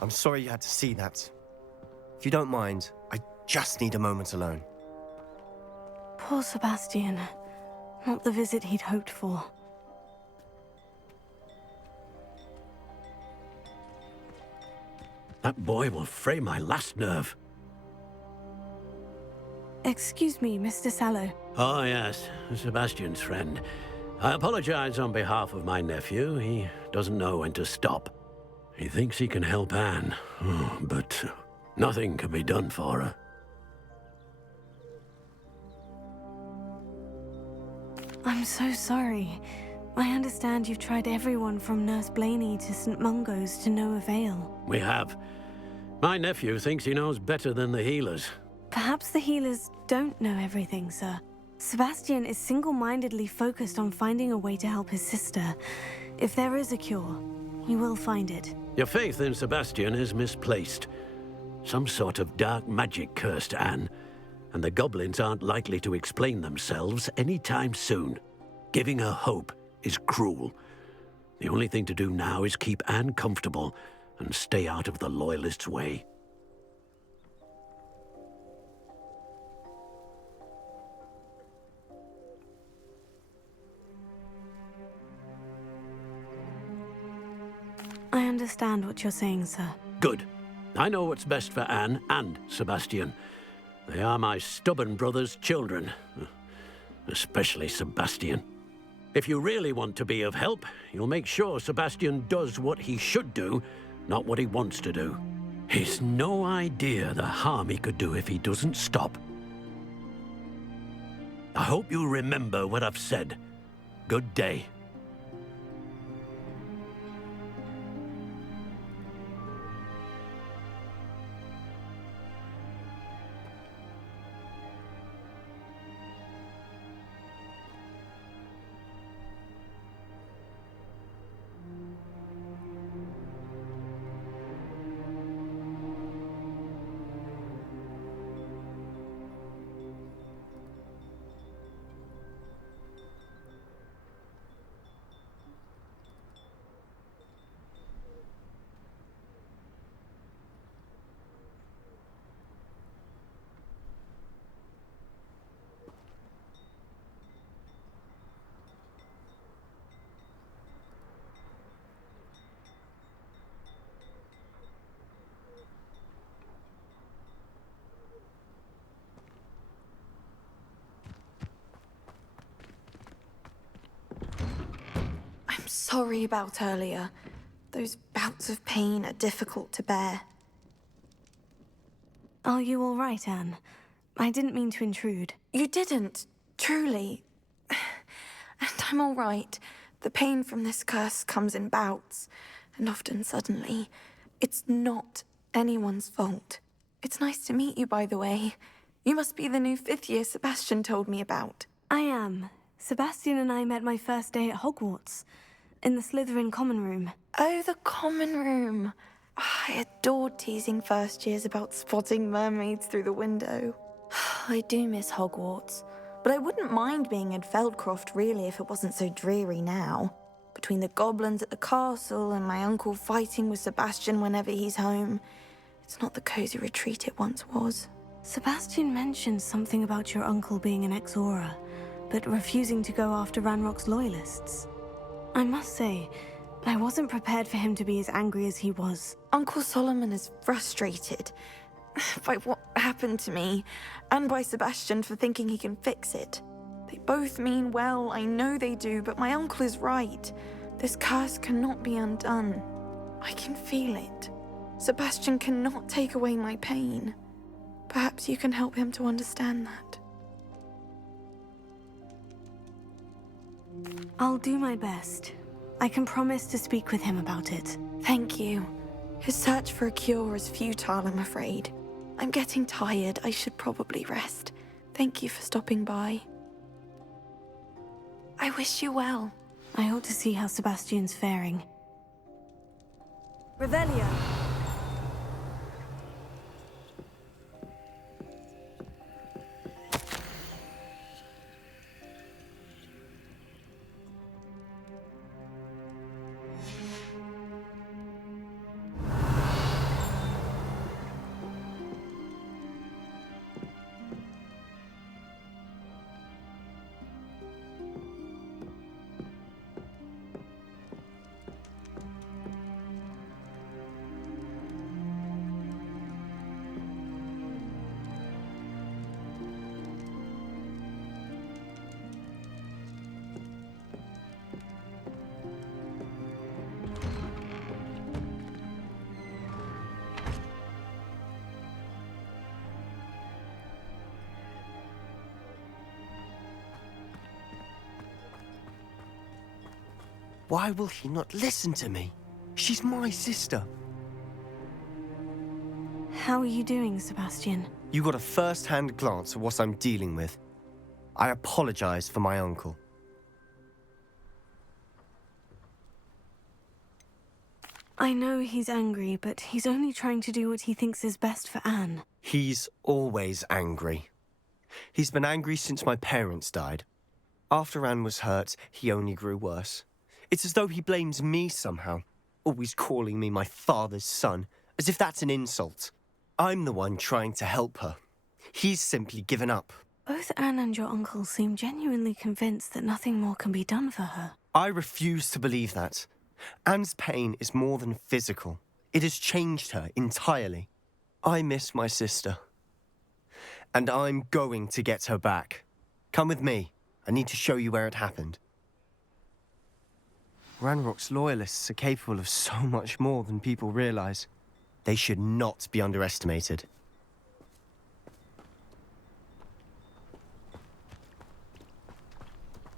I'm sorry you had to see that. If you don't mind, I just need a moment alone. Poor Sebastian. Not the visit he'd hoped for. That boy will fray my last nerve. Excuse me, Mr. Sallow. Oh, yes, Sebastian's friend. I apologize on behalf of my nephew. He doesn't know when to stop. He thinks he can help Anne, but nothing can be done for her. I'm so sorry. I understand you've tried everyone from Nurse Blaney to St. Mungo's to no avail. We have. My nephew thinks he knows better than the healers. Perhaps the healers don't know everything, sir. Sebastian is single-mindedly focused on finding a way to help his sister. If there is a cure, he will find it. Your faith in Sebastian is misplaced. Some sort of dark magic cursed Anne, and the goblins aren't likely to explain themselves anytime soon. Giving her hope is cruel. The only thing to do now is keep Anne comfortable and stay out of the Loyalists' way. I understand what you're saying, sir. Good. I know what's best for Anne and Sebastian. They are my stubborn brother's children. Especially Sebastian. If you really want to be of help, you'll make sure Sebastian does what he should do, not what he wants to do. He's no idea the harm he could do if he doesn't stop. I hope you remember what I've said. Good day. sorry about earlier. Those bouts of pain are difficult to bear. Are you all right, Anne? I didn't mean to intrude. You didn't, truly. And I'm all right. The pain from this curse comes in bouts, and often suddenly. It's not anyone's fault. It's nice to meet you, by the way. You must be the new 5th year Sebastian told me about. I am. Sebastian and I met my first day at Hogwarts, in the Slytherin common room. Oh, the common room. I adored teasing first years about spotting mermaids through the window. I do miss Hogwarts, but I wouldn't mind being in Feldcroft really if it wasn't so dreary now. Between the goblins at the castle and my uncle fighting with Sebastian whenever he's home, it's not the cozy retreat it once was. Sebastian mentioned something about your uncle being an ex-Auror, but refusing to go after Ranrock's loyalists. I must say, I wasn't prepared for him to be as angry as he was. Uncle Solomon is frustrated by what happened to me, and by Sebastian for thinking he can fix it. They both mean well, I know they do, but my uncle is right. This curse cannot be undone. I can feel it. Sebastian cannot take away my pain. Perhaps you can help him to understand that. I'll do my best. I can promise to speak with him about it. Thank you. His search for a cure is futile, I'm afraid. I'm getting tired. I should probably rest. Thank you for stopping by. I wish you well. I ought to see how Sebastian's faring. Revelio. Why will he not listen to me? She's my sister. How are you doing, Sebastian? You got a first-hand glance at what I'm dealing with. I apologize for my uncle. I know he's angry, but he's only trying to do what he thinks is best for Anne. He's always angry. He's been angry since my parents died. After Anne was hurt, he only grew worse. It's as though he blames me somehow, always calling me my father's son, as if that's an insult. I'm the one trying to help her. He's simply given up. Both Anne and your uncle seem genuinely convinced that nothing more can be done for her. I refuse to believe that. Anne's pain is more than physical. It has changed her entirely. I miss my sister. And I'm going to get her back. Come with me. I need to show you where it happened. Ranrock's loyalists are capable of so much more than people realize. They should not be underestimated.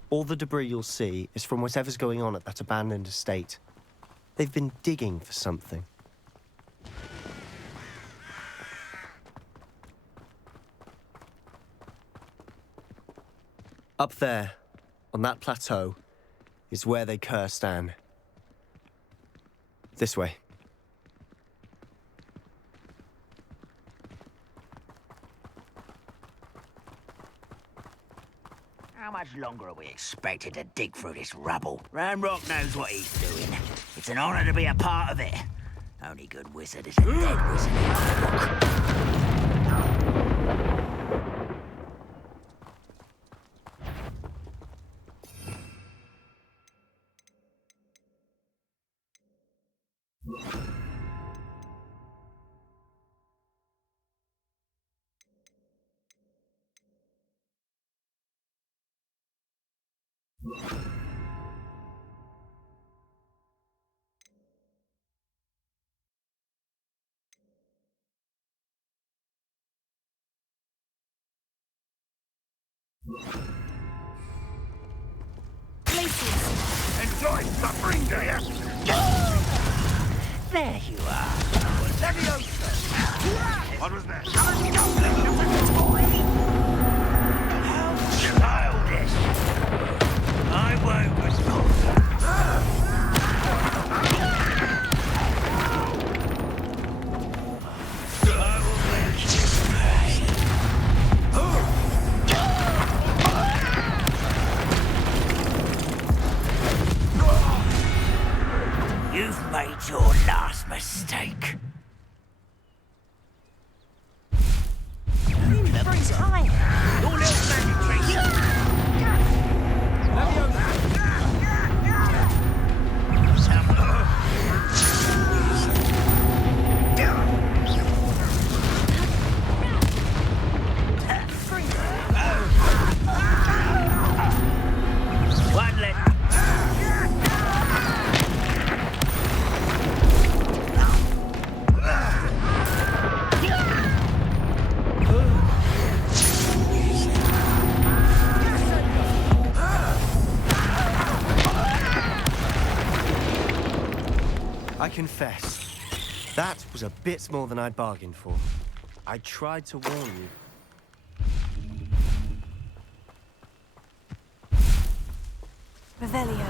All the debris you'll see is from whatever's going on at that abandoned estate. They've been digging for something. Up there, on that plateau, is where they cursed Anne. This way. How much longer are we expected to dig through this rubble? Ranrock knows what he's doing. It's an honor to be a part of it. Only good wizard is a dead wizard in my book. Enjoy suffering, do you? There you are. Leviosa! What was that? Childish. I won't respond. I will make you pay. You've made your last mistake. Every time. Your little magic trick. One left. I confess, that was a bit more than I'd bargained for. I tried to warn you. Revelio.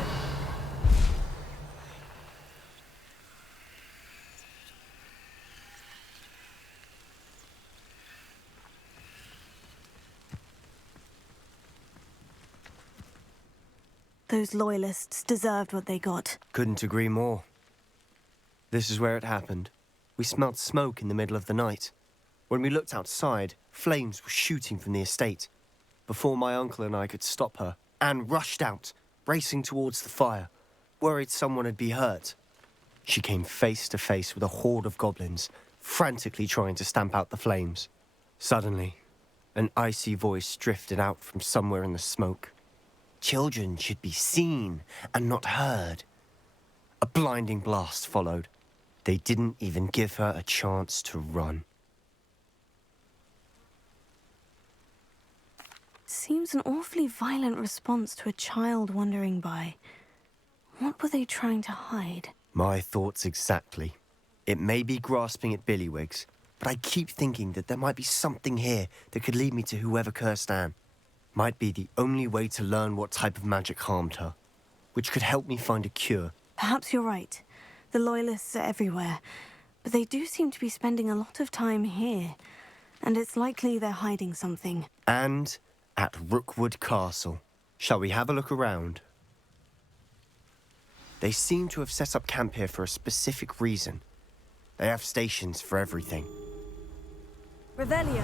Those loyalists deserved what they got. Couldn't agree more. This is where it happened. We smelled smoke in the middle of the night. When we looked outside, flames were shooting from the estate. Before my uncle and I could stop her, Anne rushed out, racing towards the fire, worried someone had been hurt. She came face to face with a horde of goblins, frantically trying to stamp out the flames. Suddenly, an icy voice drifted out from somewhere in the smoke. Children should be seen and not heard. A blinding blast followed. They didn't even give her a chance to run. Seems an awfully violent response to a child wandering by. What were they trying to hide? My thoughts exactly. It may be grasping at Billywigs, but I keep thinking that there might be something here that could lead me to whoever cursed Anne. Might be the only way to learn what type of magic harmed her, which could help me find a cure. Perhaps you're right. The Loyalists are everywhere, but they do seem to be spending a lot of time here, and it's likely they're hiding something. And at Rookwood Castle. Shall we have a look around? They seem to have set up camp here for a specific reason. They have stations for everything. Revelio.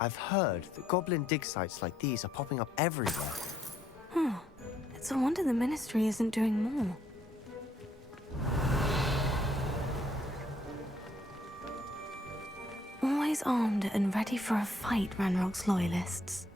I've heard that goblin dig sites like these are popping up everywhere. It's a wonder the Ministry isn't doing more. Always armed and ready for a fight, Ranrock's Loyalists.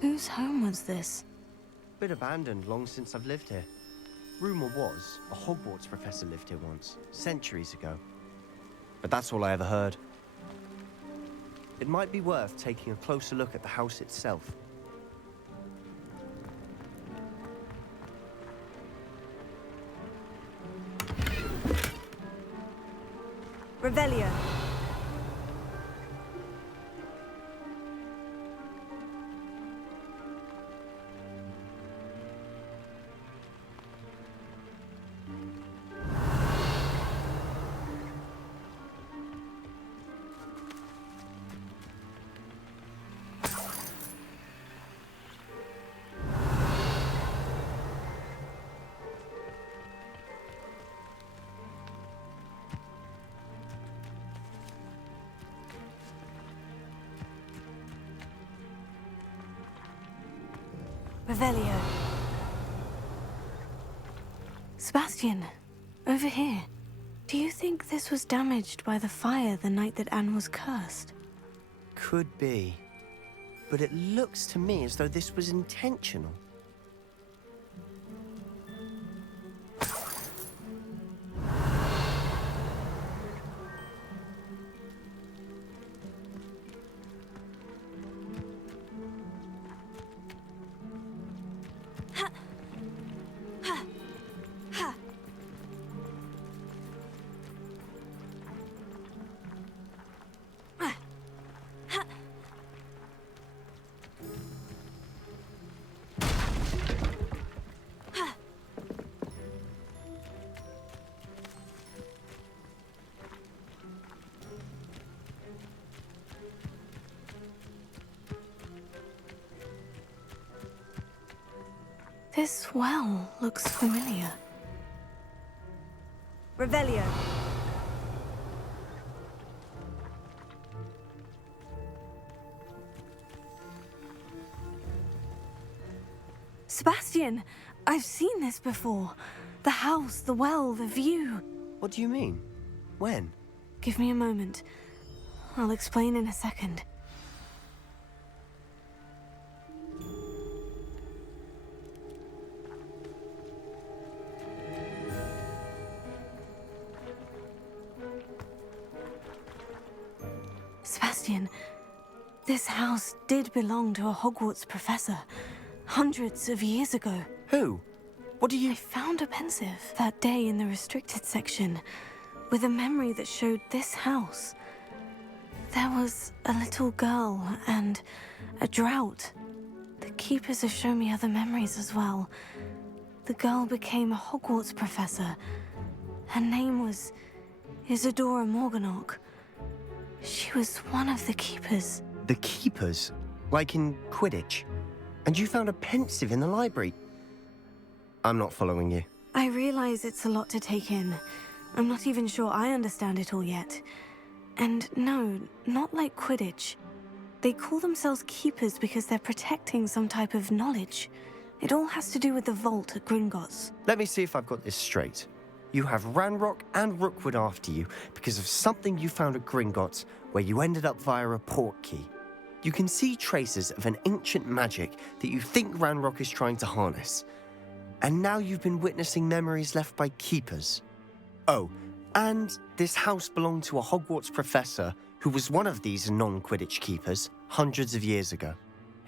Whose home was this? Been abandoned long since I've lived here. Rumor was, a Hogwarts professor lived here once, centuries ago. But that's all I ever heard. It might be worth taking a closer look at the house itself. Revelio. Revelio. Sebastian, over here. Do you think this was damaged by the fire the night that Anne was cursed? Could be. But it looks to me as though this was intentional. This well looks familiar. Revelio. Sebastian, I've seen this before. The house, the well, the view. What do you mean? When? Give me a moment. I'll explain in a second. Sebastian, this house did belong to a Hogwarts professor, hundreds of years ago. Who? What do you... I found a pensive that day in the restricted section, with a memory that showed this house. There was a little girl and a drought. The keepers have shown me other memories as well. The girl became a Hogwarts professor. Her name was Isadora Morganach. She was one of the keepers. The keepers? Like in Quidditch? And you found a pensive in the library? I'm not following you. I realize it's a lot to take in. I'm not even sure I understand it all yet. And no, not like Quidditch. They call themselves keepers because they're protecting some type of knowledge. It all has to do with the vault at Gringotts. Let me see if I've got this straight. You have Ranrock and Rookwood after you because of something you found at Gringotts where you ended up via a portkey. You can see traces of an ancient magic that you think Ranrock is trying to harness. And now you've been witnessing memories left by keepers. Oh, and this house belonged to a Hogwarts professor who was one of these non-Quidditch keepers hundreds of years ago.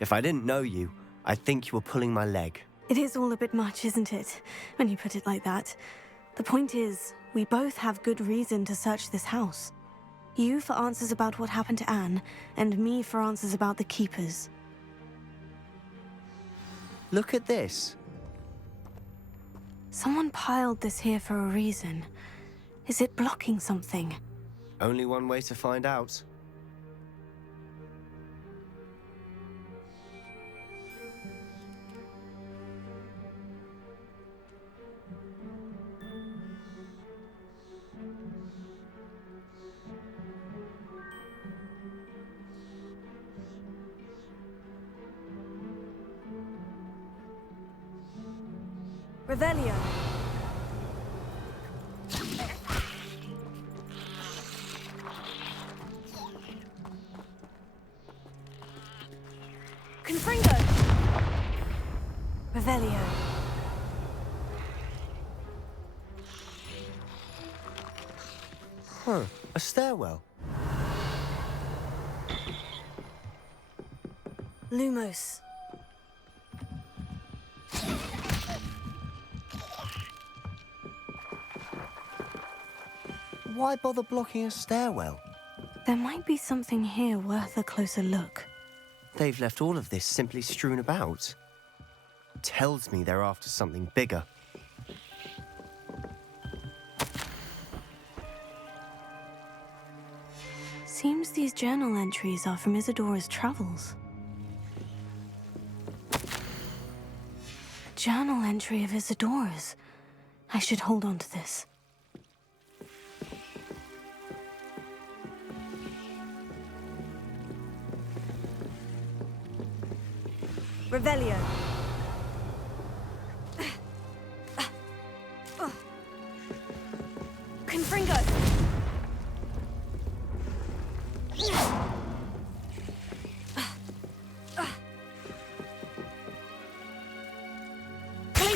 If I didn't know you, I'd think you were pulling my leg. It is all a bit much, isn't it, when you put it like that? The point is, we both have good reason to search this house. You for answers about what happened to Anne, and me for answers about the keepers. Look at this. Someone piled this here for a reason. Is it blocking something? Only one way to find out. Revelio. Confringo. Revelio. Huh, a stairwell. Lumos. Why bother blocking a stairwell? There might be something here worth a closer look. They've left all of this simply strewn about. Tells me they're after something bigger. Seems these journal entries are from Isadora's travels. A journal entry of Isadora's. I should hold on to this. Revelio.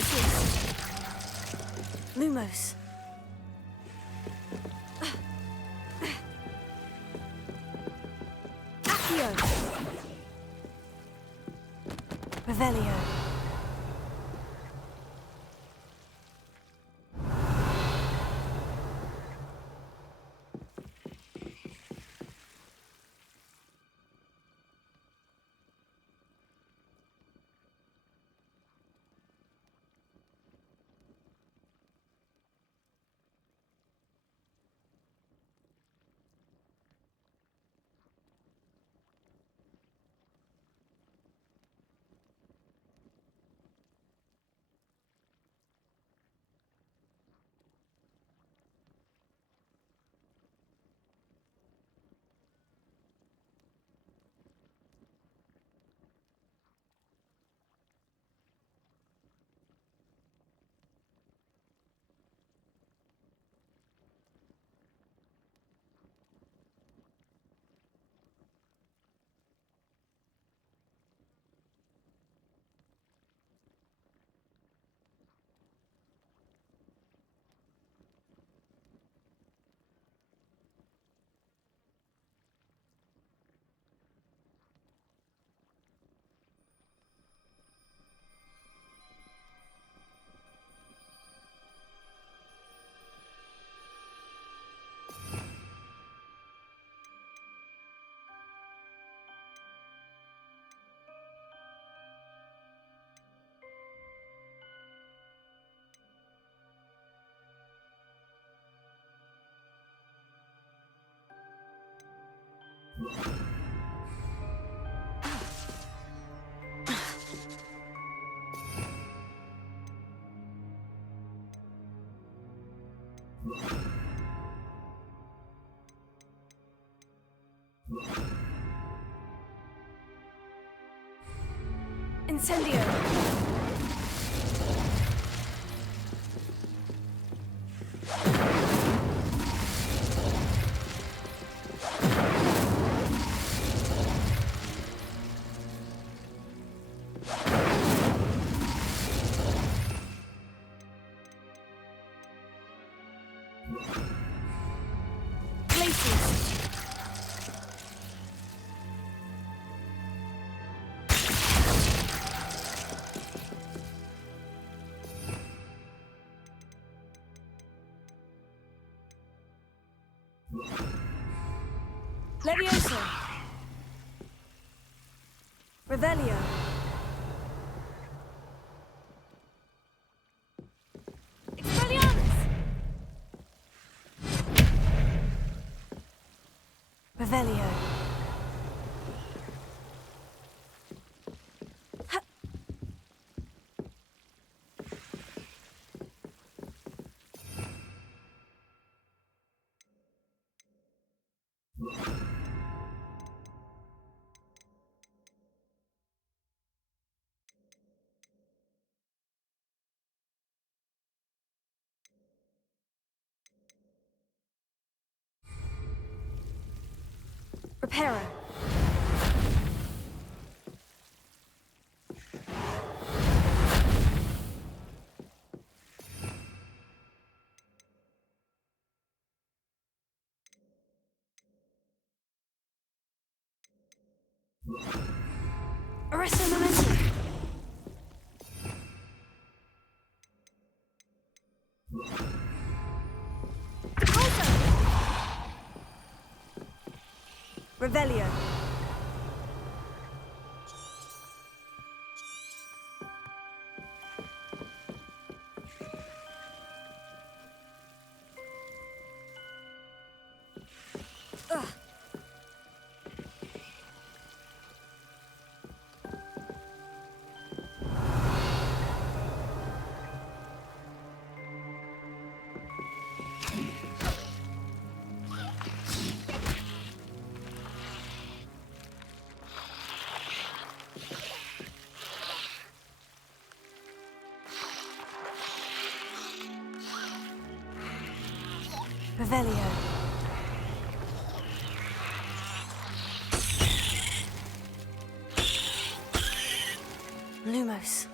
Places! Lumos. Accio. Revelio. Incendio. Levioso. Revelio. Expelliarmus. Revelio. Reparo. Arresto momentum. Revelio. Revelio. Lumos.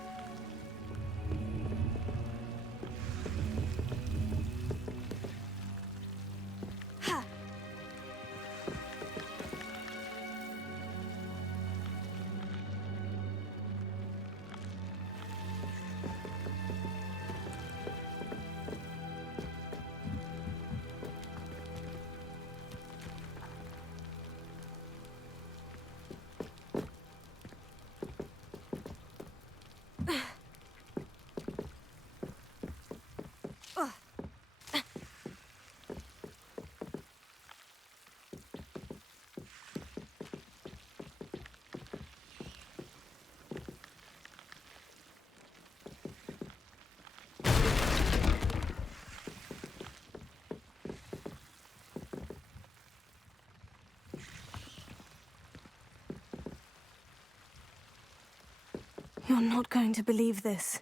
You're not going to believe this.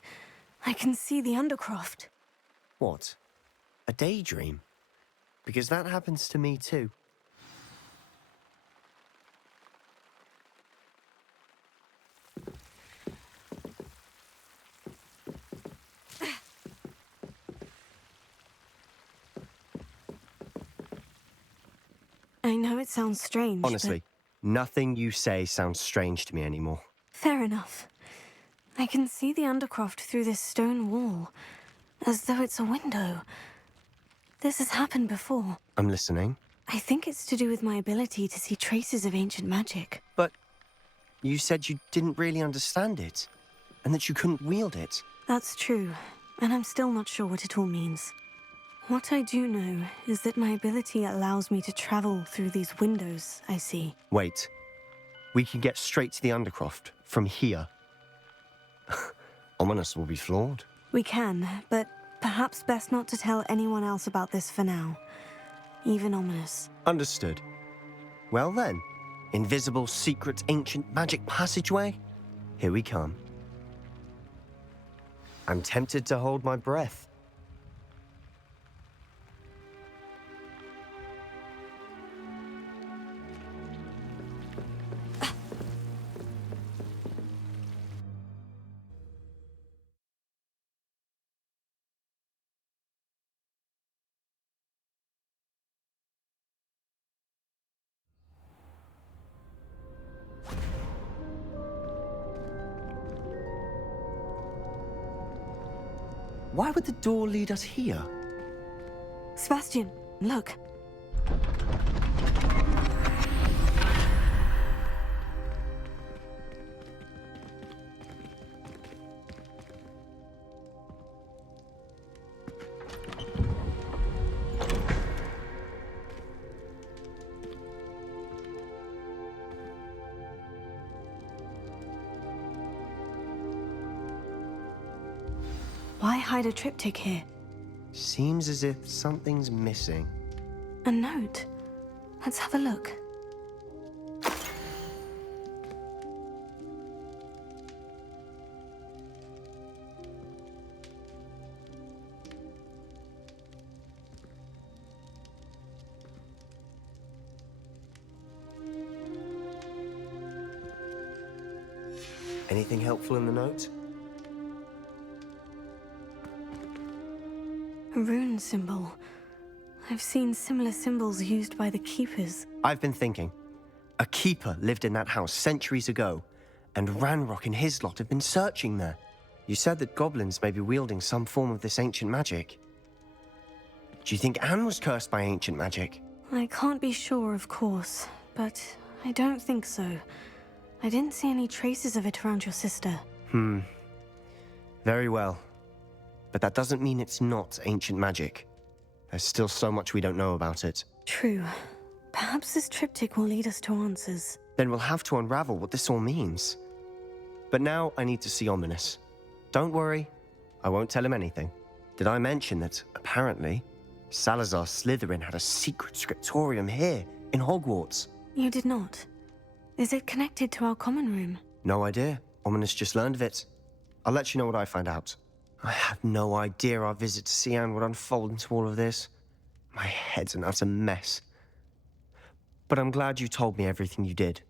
I can see the Undercroft. What? A daydream? Because that happens to me too. I know it sounds strange, Honestly, nothing you say sounds strange to me anymore. Fair enough. I can see the Undercroft through this stone wall, as though it's a window. This has happened before. I'm listening. I think it's to do with my ability to see traces of ancient magic. But you said you didn't really understand it, and that you couldn't wield it. That's true, and I'm still not sure what it all means. What I do know is that my ability allows me to travel through these windows I see. Wait. We can get straight to the Undercroft from here. Ominous will be floored. We can, but perhaps best not to tell anyone else about this for now. Even Ominous. Understood. Well then, invisible, secret, ancient magic passageway? Here we come. I'm tempted to hold my breath. Why would the door lead us here? Sebastian, look. Why hide a triptych here? Seems as if something's missing. A note. Let's have a look. Anything helpful in the note? A rune symbol. I've seen similar symbols used by the Keepers. I've been thinking. A keeper lived in that house centuries ago, and Ranrock and his lot have been searching there. You said that goblins may be wielding some form of this ancient magic. Do you think Anne was cursed by ancient magic? I can't be sure, of course, but I don't think so. I didn't see any traces of it around your sister. Very well. But that doesn't mean it's not ancient magic. There's still so much we don't know about it. True. Perhaps this triptych will lead us to answers. Then we'll have to unravel what this all means. But now I need to see Ominous. Don't worry, I won't tell him anything. Did I mention that, apparently, Salazar Slytherin had a secret scriptorium here, in Hogwarts? You did not. Is it connected to our common room? No idea. Ominous just learned of it. I'll let you know what I find out. I had no idea our visit to Cian would unfold into all of this. My head's an utter mess. But I'm glad you told me everything you did.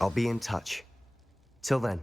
I'll be in touch. Till then.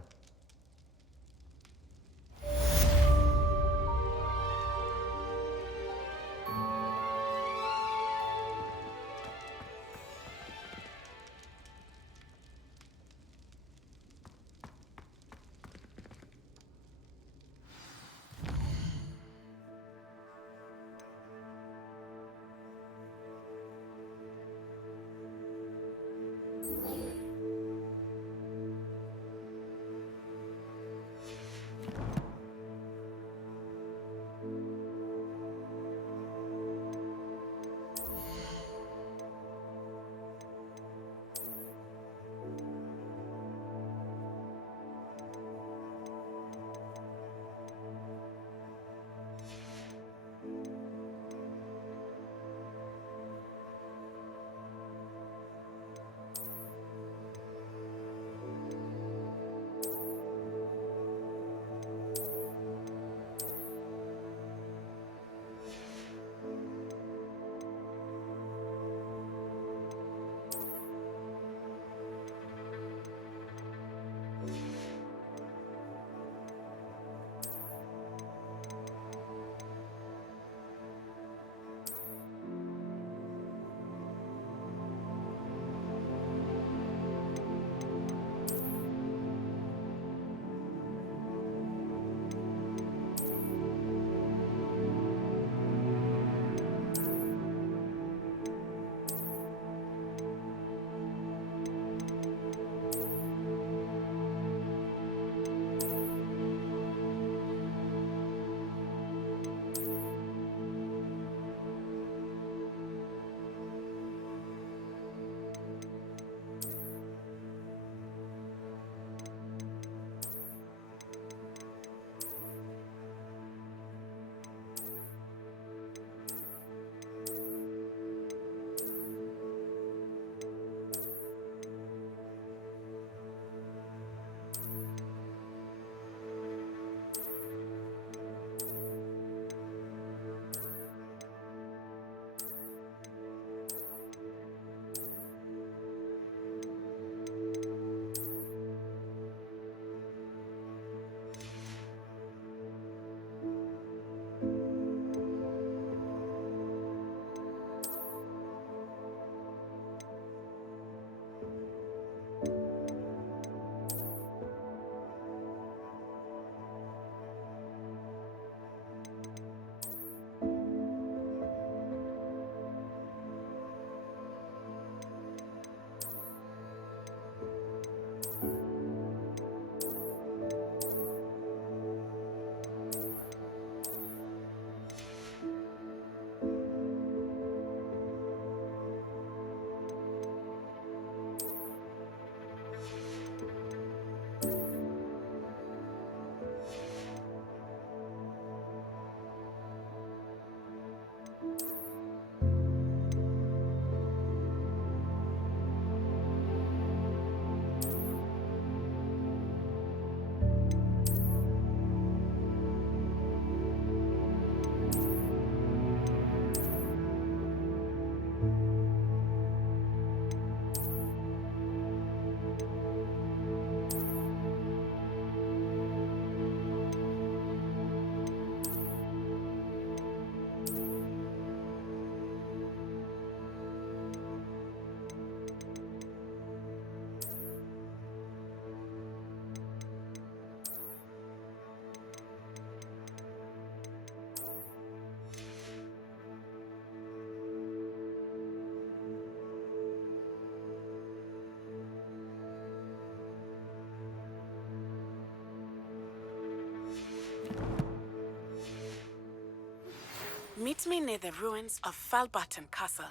Meet me near the ruins of Falbutton Castle.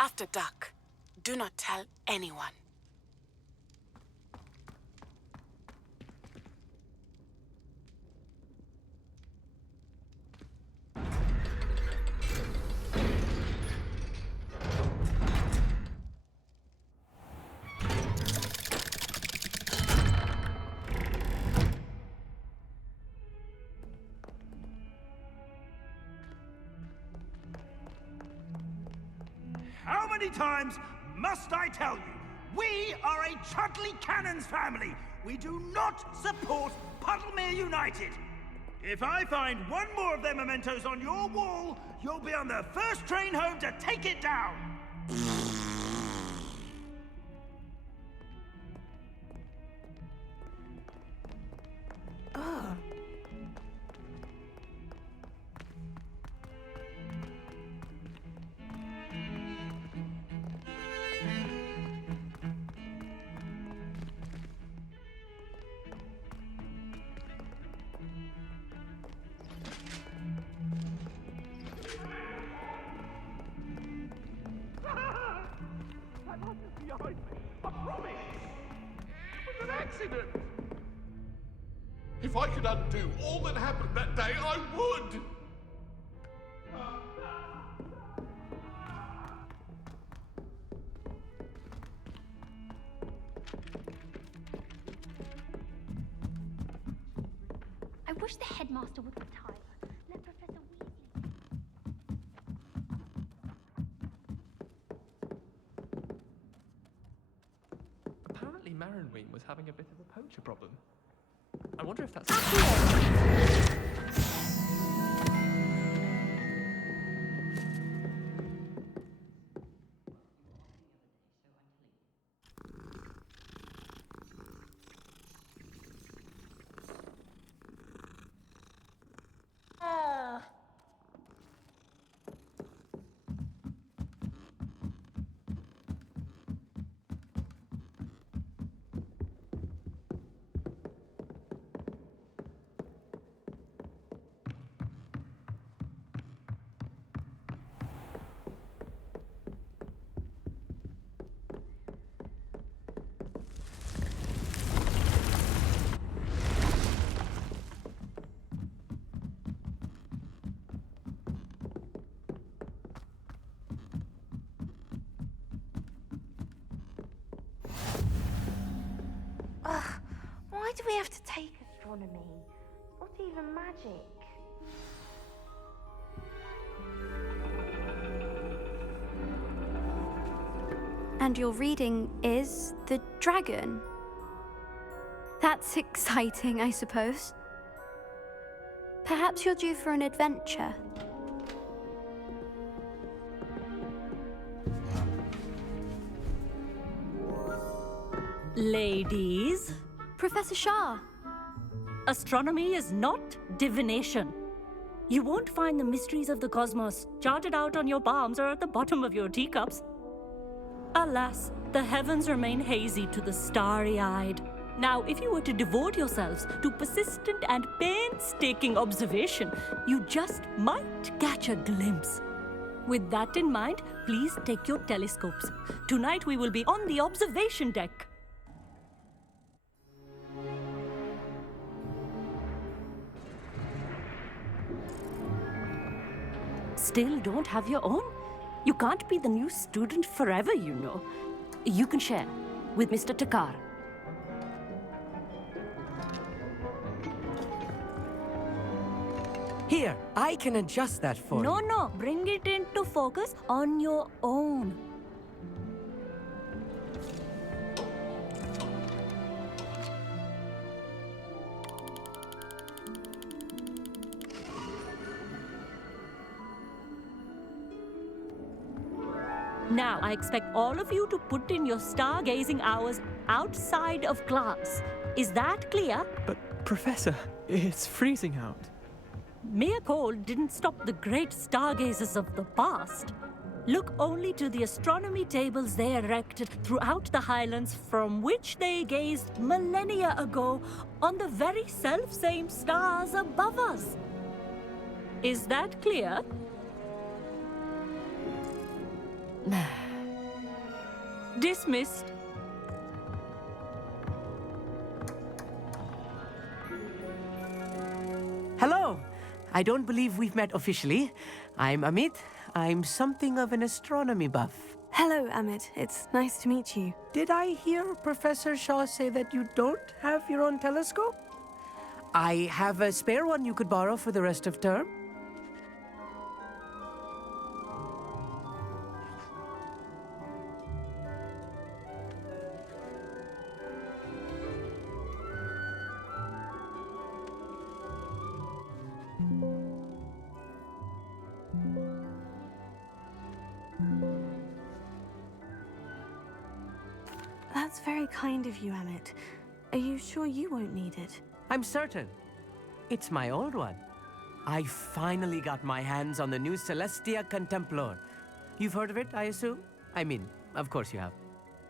After dark. Do not tell anyone. How many times must I tell you? We are a Chudley Cannons family. We do not support Puddlemere United. If I find one more of their mementos on your wall, you'll be on the first train home to take it down. Oh. That wasn't behind me. I promise. It was an accident. If I could undo all that happened that day, I would! I wish the headmaster would retire. Let Professor Weasley... Apparently Marinween was having a bit of a poacher problem. I wonder if that's... Why do we have to take astronomy? It's not even magic. And your reading is The Dragon. That's exciting, I suppose. Perhaps you're due for an adventure. Ladies. Professor Shah. Astronomy is not divination. You won't find the mysteries of the cosmos charted out on your palms or at the bottom of your teacups. Alas, the heavens remain hazy to the starry-eyed. Now, if you were to devote yourselves to persistent and painstaking observation, you just might catch a glimpse. With that in mind, please take your telescopes. Tonight we will be on the observation deck. Still don't have your own? You can't be the new student forever, you know. You can share with Mr. Takar. Here, I can adjust that for you. No, bring it into focus on your own. Now, I expect all of you to put in your stargazing hours outside of class. Is that clear? But, Professor, it's freezing out. Mere cold didn't stop the great stargazers of the past. Look only to the astronomy tables they erected throughout the Highlands from which they gazed millennia ago on the very self-same stars above us. Is that clear? Dismissed. Hello. I don't believe we've met officially. I'm Amit. I'm something of an astronomy buff. Hello, Amit. It's nice to meet you. Did I hear Professor Shaw say that you don't have your own telescope? I have a spare one you could borrow for the rest of term. That's very kind of you, Amit. Are you sure you won't need it? I'm certain. It's my old one. I finally got my hands on the new Celestia Contemplar. You've heard of it, I assume? I mean, of course you have.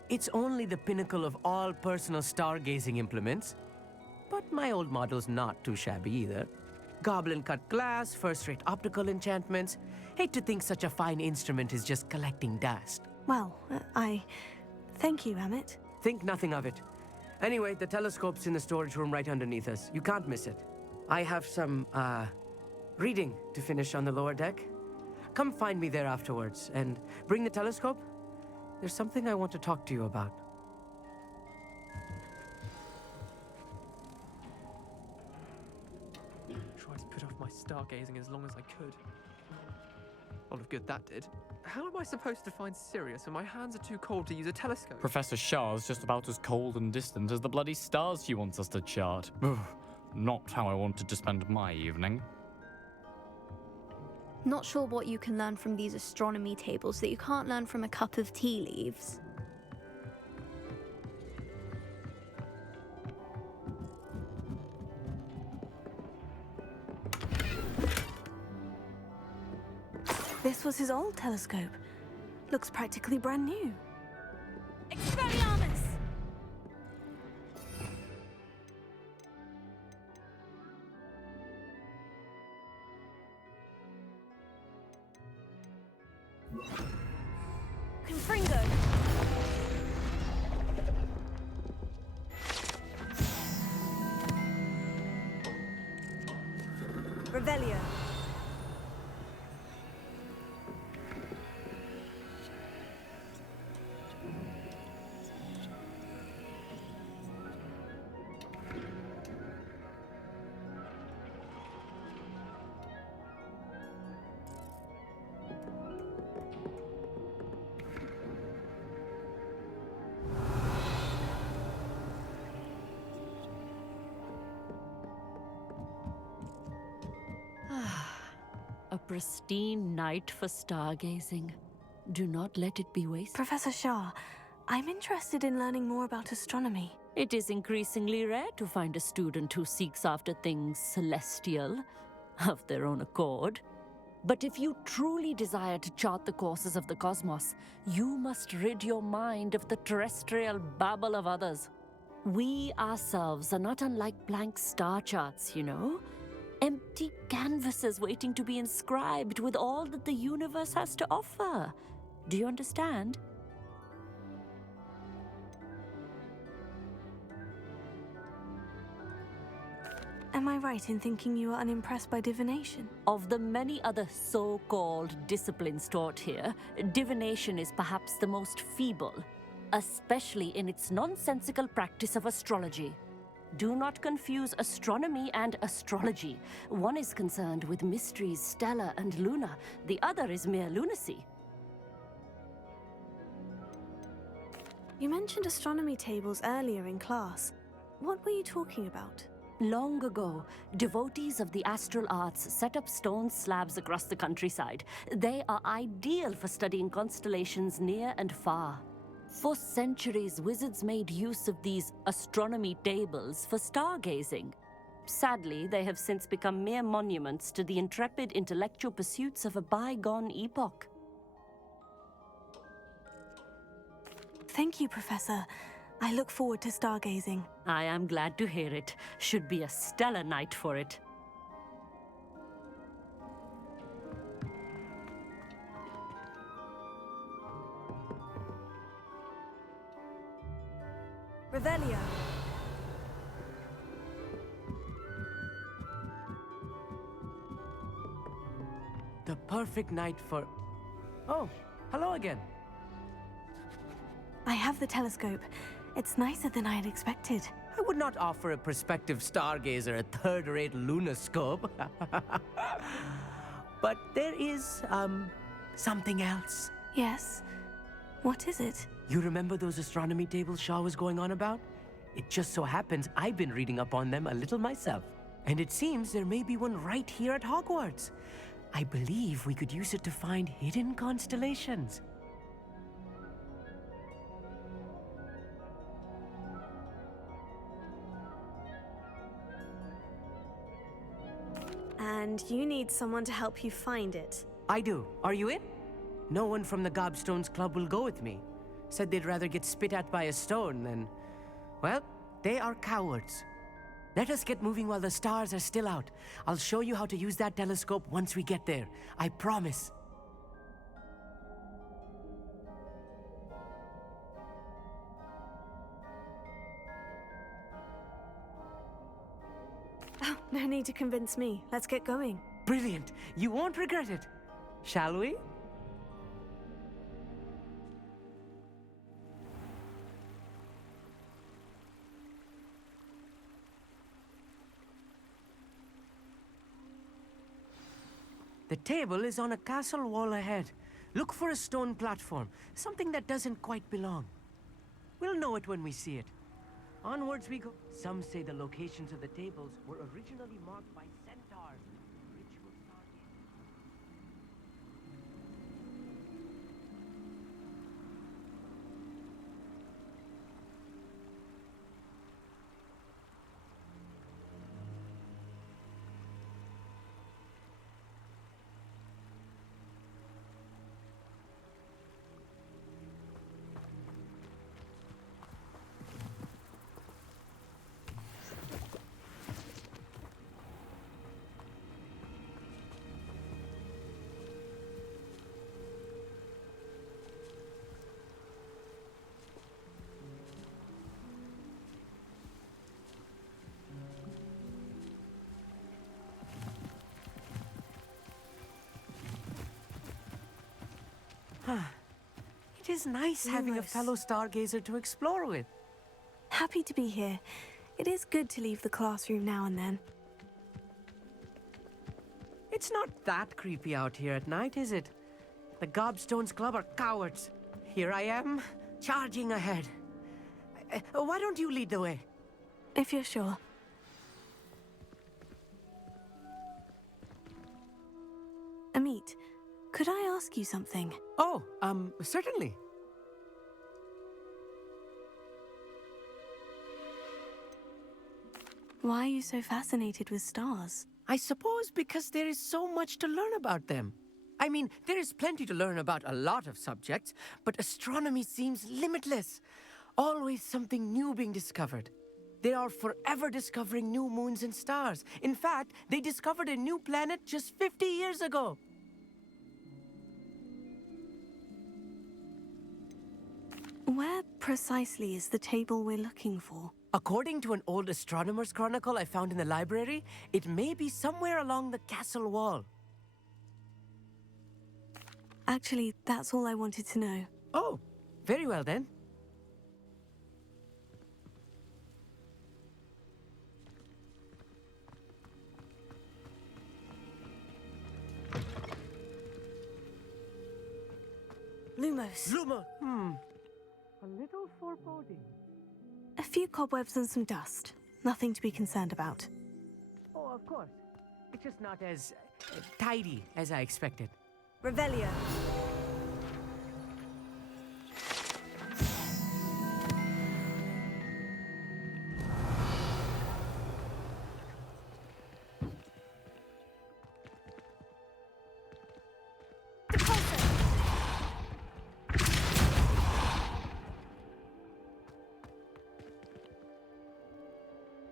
It's only the pinnacle of all personal stargazing implements. But my old model's not too shabby either. Goblin-cut glass, first-rate optical enchantments. Hate to think such a fine instrument is just collecting dust. Well, thank you, Amit. Think nothing of it. Anyway, the telescope's in the storage room right underneath us. You can't miss it. I have some, reading to finish on the lower deck. Come find me there afterwards, and bring the telescope. There's something I want to talk to you about. Tried to put off my stargazing as long as I could. A lot of good that did. How am I supposed to find Sirius when my hands are too cold to use a telescope? Professor Shah's just about as cold and distant as the bloody stars she wants us to chart. Ugh, not how I wanted to spend my evening. Not sure what you can learn from these astronomy tables that you can't learn from a cup of tea leaves. This was his old telescope. Looks practically brand new. Expelliarmus! Confringo! Revelio. A pristine night for stargazing. Do not let it be wasted. Professor Shah, I'm interested in learning more about astronomy. It is increasingly rare to find a student who seeks after things celestial, of their own accord. But if you truly desire to chart the courses of the cosmos, you must rid your mind of the terrestrial babble of others. We ourselves are not unlike blank star charts, you know? Empty canvases waiting to be inscribed with all that the universe has to offer. Do you understand? Am I right in thinking you are unimpressed by divination? Of the many other so-called disciplines taught here, divination is perhaps the most feeble, especially in its nonsensical practice of astrology. Do not confuse astronomy and astrology. One is concerned with mysteries stellar and lunar. The other is mere lunacy. You mentioned astronomy tables earlier in class. What were you talking about? Long ago, devotees of the astral arts set up stone slabs across the countryside. They are ideal for studying constellations near and far. For centuries, wizards made use of these astronomy tables for stargazing. Sadly, they have since become mere monuments to the intrepid intellectual pursuits of a bygone epoch. Thank you, Professor. I look forward to stargazing. I am glad to hear it. Should be a stellar night for it. Revelio. The perfect night for... Oh, hello again. I have the telescope. It's nicer than I had expected. I would not offer a prospective stargazer a third-rate lunoscope. But there is, something else. Yes? What is it? You remember those astronomy tables Shaw was going on about? It just so happens I've been reading up on them a little myself. And it seems there may be one right here at Hogwarts. I believe we could use it to find hidden constellations. And you need someone to help you find it. I do. Are you in? No one from the Gobstones Club will go with me. Said they'd rather get spit at by a stone than... Well, they are cowards. Let us get moving while the stars are still out. I'll show you how to use that telescope once we get there. I promise. Oh, no need to convince me. Let's get going. Brilliant. You won't regret it. Shall we? The table is on a castle wall ahead. Look for a stone platform, something that doesn't quite belong. We'll know it when we see it. Onwards we go. Some say the locations of the tables were originally marked by centaurs. Ritual stargazing. It is nice having a fellow stargazer to explore with. Happy to be here. It is good to leave the classroom now and then. It's not that creepy out here at night, is it? The Gobstones Club are cowards. Here I am, charging ahead. Why don't you lead the way? If you're sure. Amit, could I ask you something? Oh, certainly. Why are you so fascinated with stars? I suppose because there is so much to learn about them. I mean, there is plenty to learn about a lot of subjects, but astronomy seems limitless. Always something new being discovered. They are forever discovering new moons and stars. In fact, they discovered a new planet just 50 years ago. Where precisely is the table we're looking for? According to an old astronomer's chronicle I found in the library, it may be somewhere along the castle wall. Actually, that's all I wanted to know. Oh, very well then. Lumos. Lumos! A little foreboding. A few cobwebs and some dust. Nothing to be concerned about. Oh, of course. It's just not as tidy as I expected. Revelio.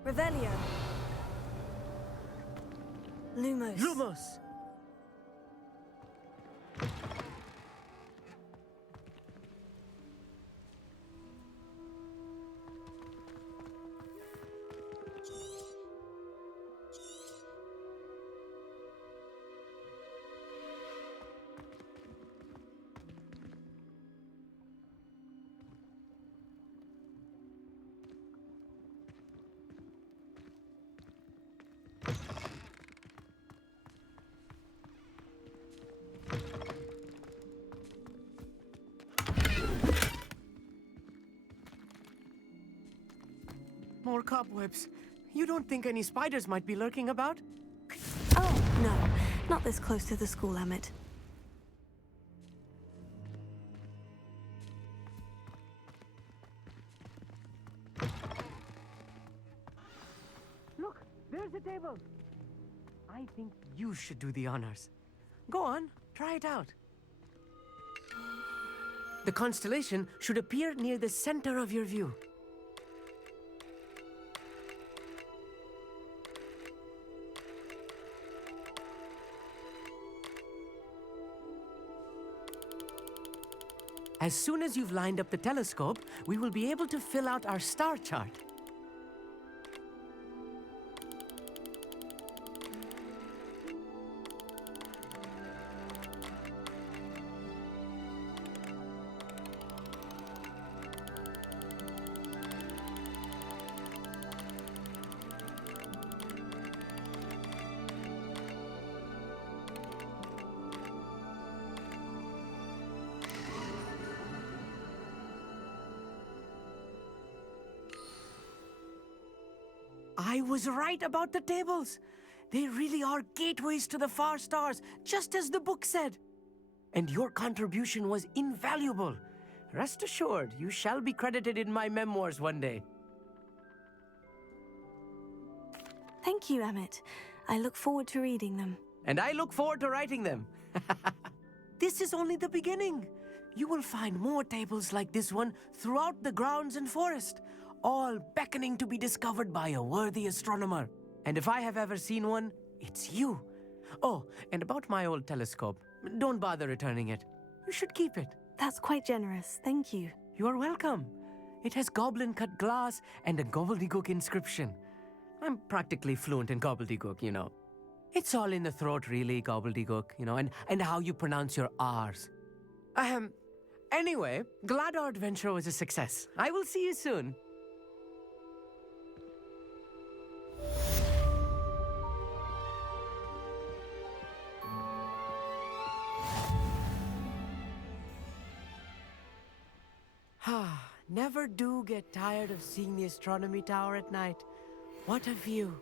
Revelio. Lumos. Lumos! more cobwebs. You don't think any spiders might be lurking about? Oh, no. Not this close to the school, Emmett. Look, there's a table. I think you should do the honors. Go on, try it out. The constellation should appear near the center of your view. As soon as you've lined up the telescope, we will be able to fill out our star chart. I was right about the tables. They really are gateways to the far stars, just as the book said. And your contribution was invaluable. Rest assured, you shall be credited in my memoirs one day. Thank you, Emmett. I look forward to reading them. And I look forward to writing them. This is only the beginning. You will find more tables like this one throughout the grounds and forest, all beckoning to be discovered by a worthy astronomer. And if I have ever seen one, it's you. Oh, and about my old telescope, don't bother returning it. You should keep it. That's quite generous, thank you. You are welcome. It has goblin-cut glass and a gobbledygook inscription. I'm practically fluent in gobbledygook, you know. It's all in the throat, really, gobbledygook, you know, and how you pronounce your R's. Anyway, glad our adventure was a success. I will see you soon. Never do get tired of seeing the astronomy tower at night. What a view.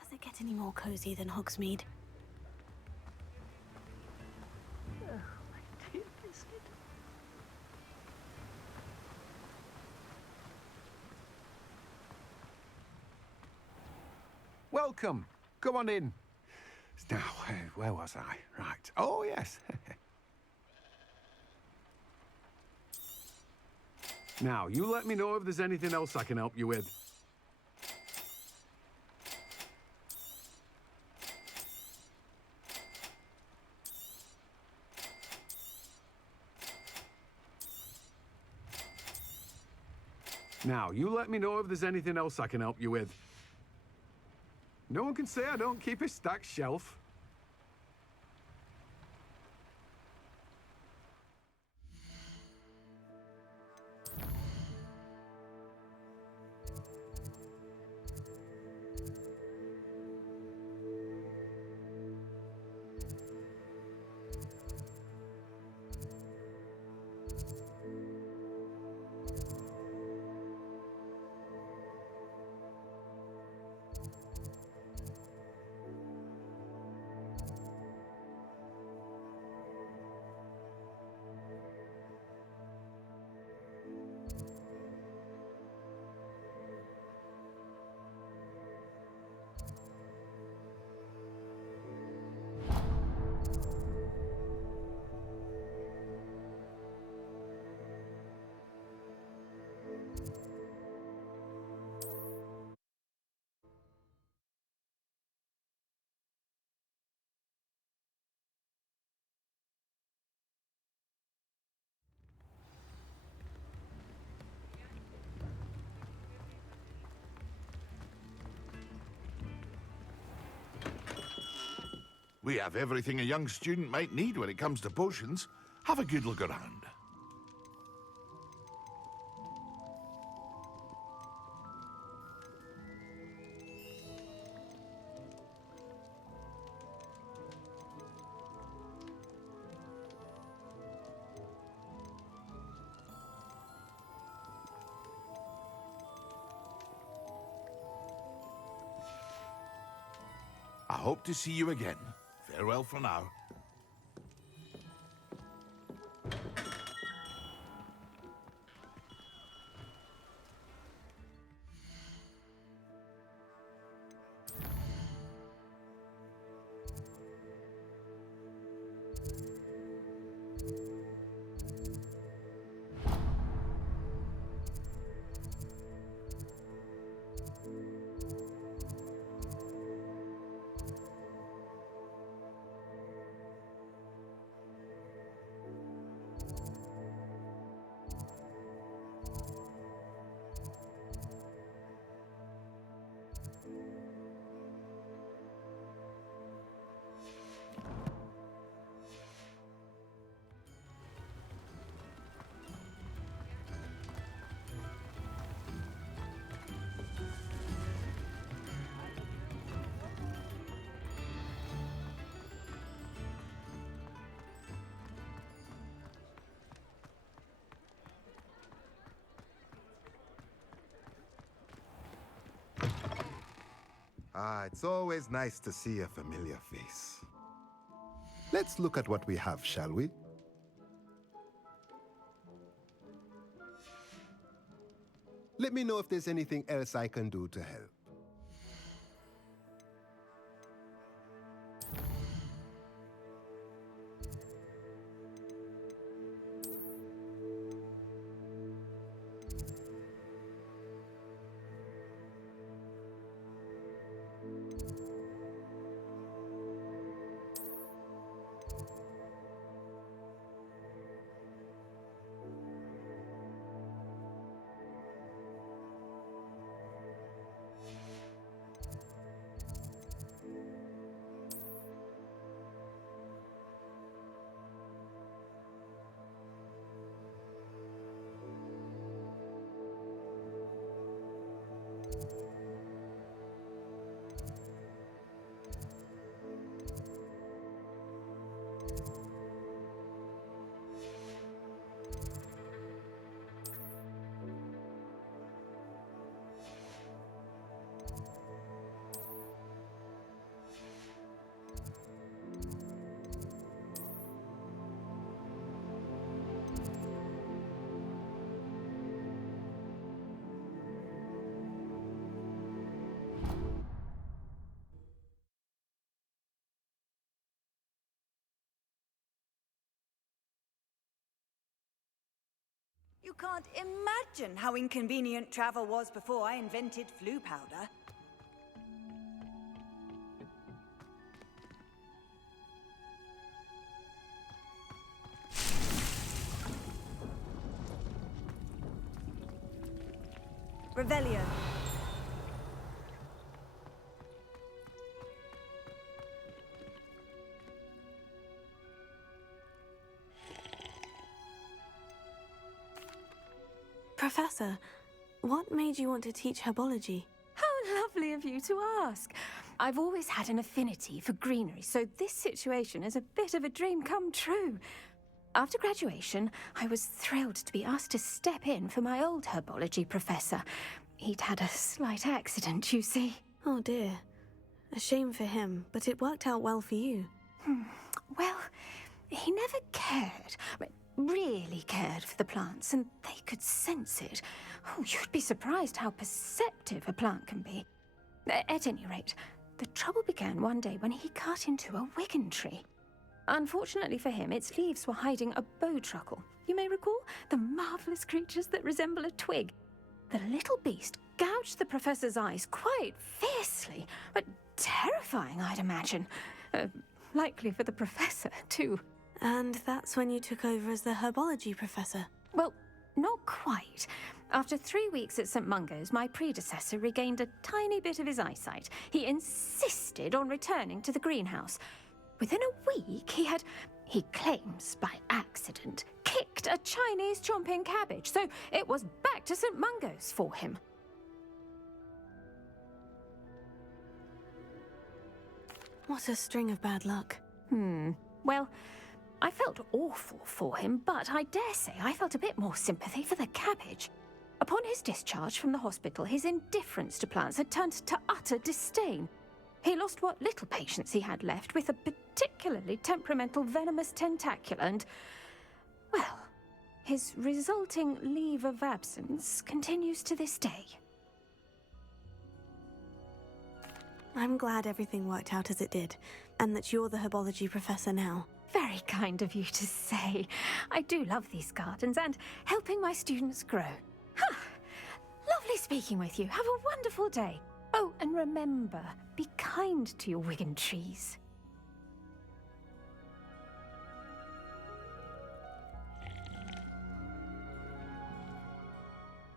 Does it get any more cozy than Hogsmeade? Oh, my dear biscuit. welcome. Come on in. Now, where was I? Right. Oh, yes. Now, you let me know if there's anything else I can help you with. Now, you let me know if there's anything else I can help you with. No one can say I don't keep a stacked shelf. We have everything a young student might need when it comes to potions. Have a good look around. I hope to see you again. Farewell for now. It's always nice to see a familiar face. Let's look at what we have, shall we? Let me know if there's anything else I can do to help. You can't imagine how inconvenient travel was before I invented flu powder. Revelio. Professor, what made you want to teach herbology? How lovely of you to ask. I've always had an affinity for greenery, so this situation is a bit of a dream come true. After graduation, I was thrilled to be asked to step in for my old herbology professor. He'd had a slight accident, you see. Oh dear. A shame for him, but it worked out well for you. Well, he never cared, really cared for the plants, and they could sense it. Oh, you'd be surprised how perceptive a plant can be. At any rate, the trouble began one day when he cut into a wigan tree. Unfortunately for him, its leaves were hiding a bowtruckle. You may recall the marvellous creatures that resemble a twig. The little beast gouged the professor's eyes quite fiercely, but terrifying, I'd imagine. Likely for the professor, too. And that's when you took over as the herbology professor? Well, not quite. After 3 weeks at St. Mungo's, my predecessor regained a tiny bit of his eyesight. He insisted on returning to the greenhouse. Within a week, he claims by accident, kicked a Chinese chomping cabbage, so it was back to St. Mungo's for him. What a string of bad luck. Well, I felt awful for him, but I dare say I felt a bit more sympathy for the cabbage. Upon his discharge from the hospital, his indifference to plants had turned to utter disdain. He lost what little patience he had left with a particularly temperamental venomous tentacula and, well, his resulting leave of absence continues to this day. I'm glad everything worked out as it did, and that you're the herbology professor now. Very kind of you to say. I do love these gardens and helping my students grow. Lovely speaking with you. Have a wonderful day. Oh, and remember, be kind to your wigan trees.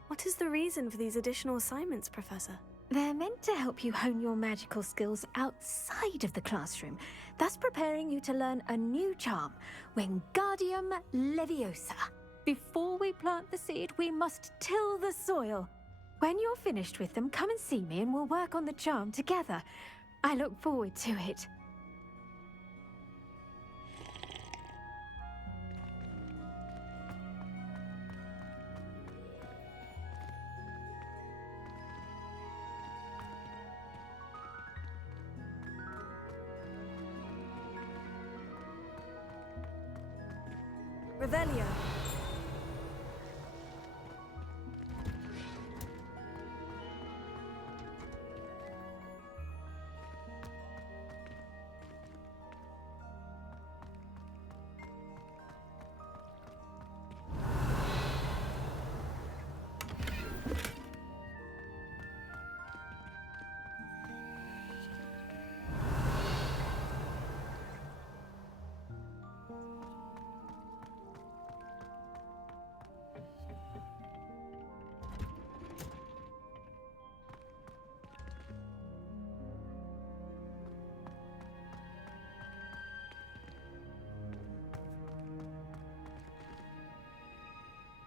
What is the reason for these additional assignments, Professor? They're meant to help you hone your magical skills outside of the classroom, thus preparing you to learn a new charm, Wingardium Leviosa. Before we plant the seed, we must till the soil. When you're finished with them, come and see me and we'll work on the charm together. I look forward to it. Revelio.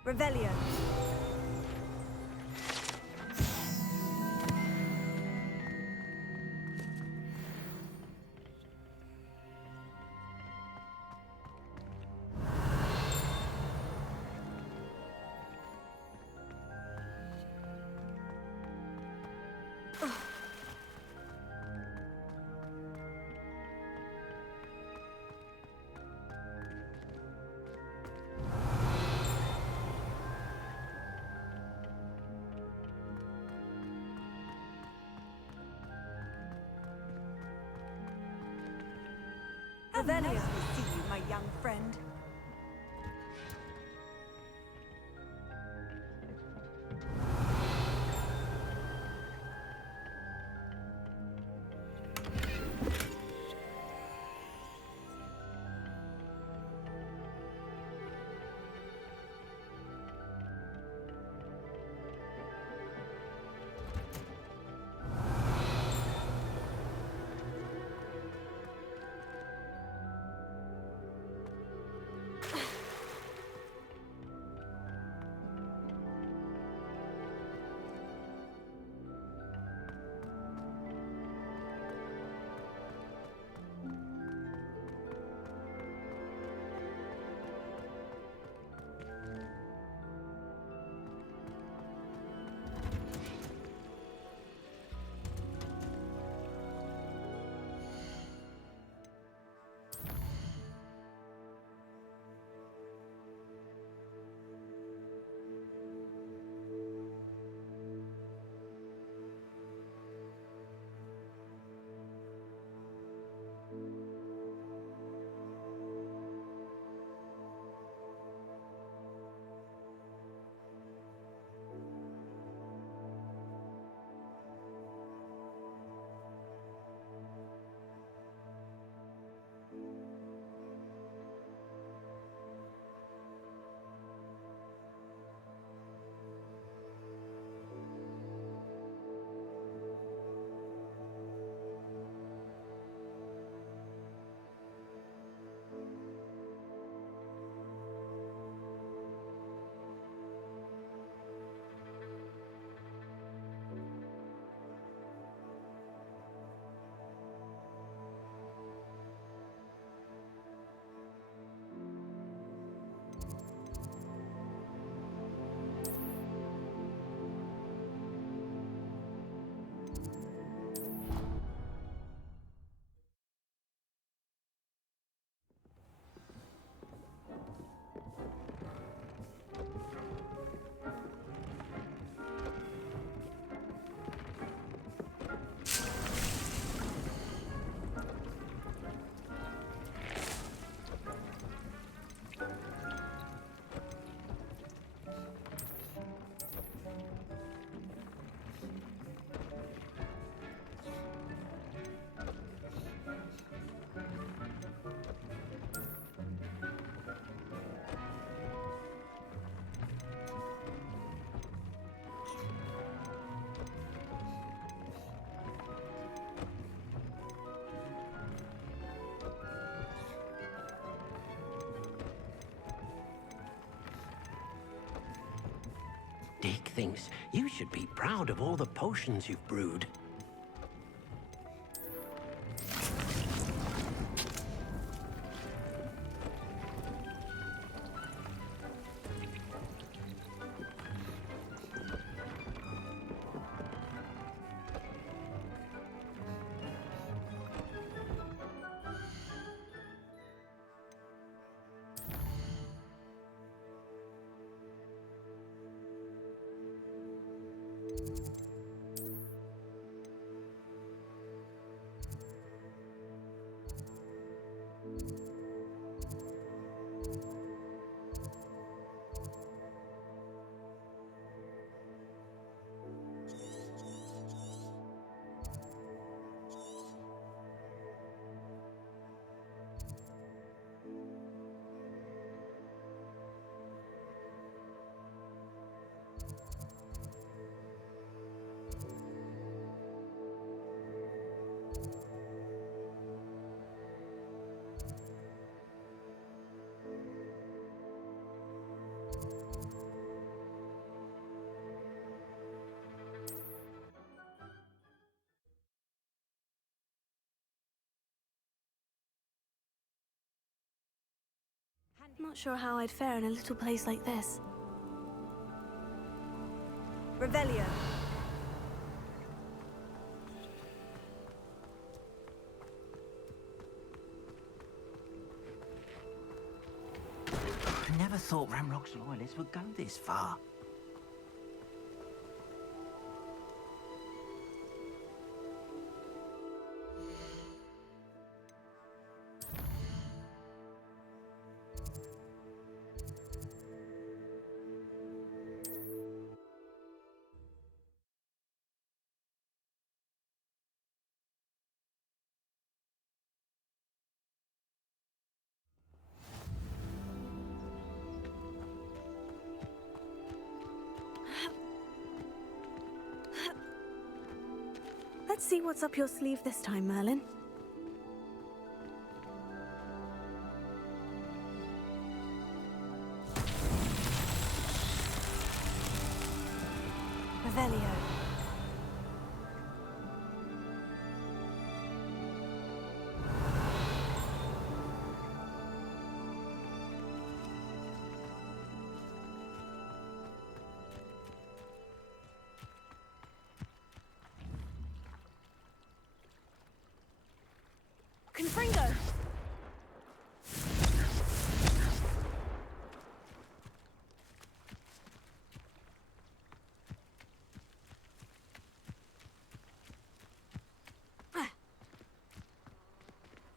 Revelio. Nice to see you, my young friend. Dick thinks you should be proud of all the potions you've brewed. Not sure how I'd fare in a little place like this. Revelio. I never thought Ranrock's loyalists would go this far. Let's see what's up your sleeve this time, Merlin. Revelio. Confringo!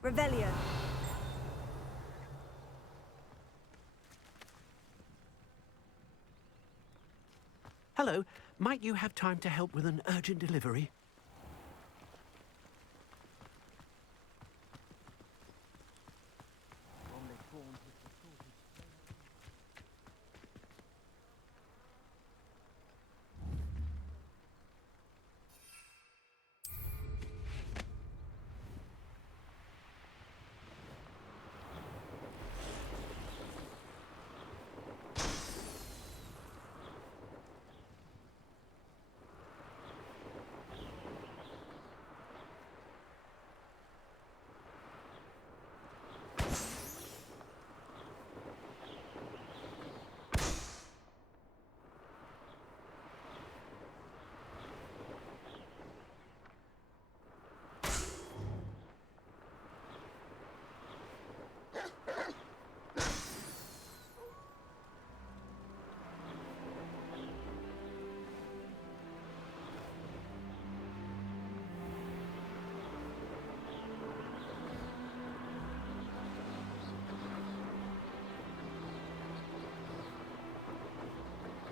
Revelio. Hello, might you have time to help with an urgent delivery?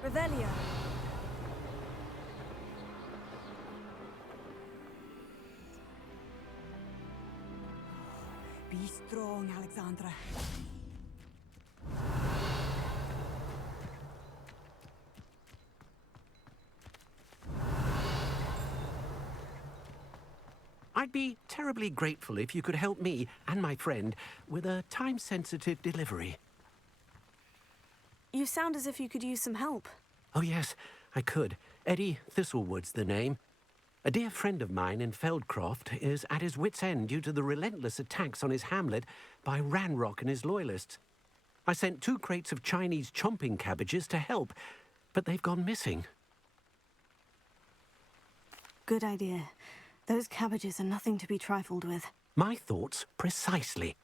Revelio. Be strong, Alexandra. I'd be terribly grateful if you could help me and my friend with a time-sensitive delivery. You sound as if you could use some help. Oh yes, I could. Eddie Thistlewood's the name. A dear friend of mine in Feldcroft is at his wit's end due to the relentless attacks on his hamlet by Ranrock and his loyalists. I sent 2 crates of Chinese chomping cabbages to help, but they've gone missing. Good idea. Those cabbages are nothing to be trifled with. My thoughts precisely.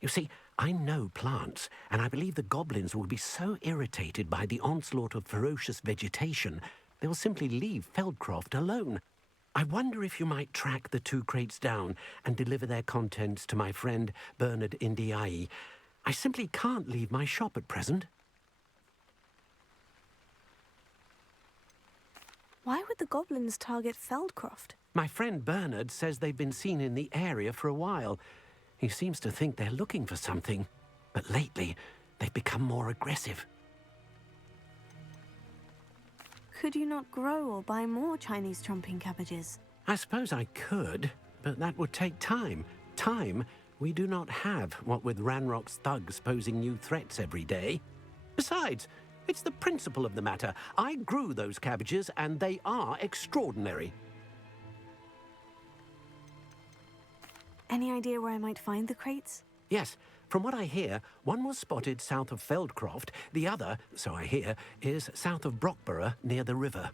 You see, I know plants, and I believe the goblins will be so irritated by the onslaught of ferocious vegetation, they'll simply leave Feldcroft alone. I wonder if you might track the 2 crates down and deliver their contents to my friend Bernard Indiai. I simply can't leave my shop at present. Why would the goblins target Feldcroft? My friend Bernard says they've been seen in the area for a while. He seems to think they're looking for something, but lately they've become more aggressive. Could you not grow or buy more Chinese chomping cabbages? I suppose I could, but that would take time. Time we do not have, what with Ranrock's thugs posing new threats every day. Besides, it's the principle of the matter. I grew those cabbages, and they are extraordinary. Any idea where I might find the crates? Yes, from what I hear, one was spotted south of Feldcroft, the other, so I hear, is south of Brockborough near the river.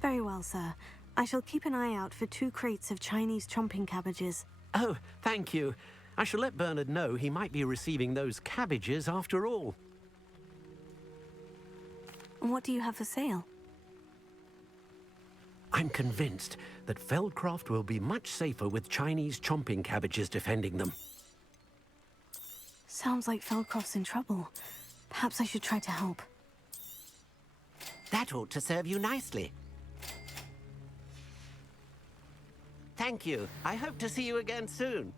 Very well, sir. I shall keep an eye out for 2 crates of Chinese chomping cabbages. Oh, thank you. I shall let Bernard know he might be receiving those cabbages after all. What do you have for sale? I'm convinced that Feldcroft will be much safer with Chinese chomping cabbages defending them. Sounds like Feldcroft's in trouble. Perhaps I should try to help. That ought to serve you nicely. Thank you. I hope to see you again soon.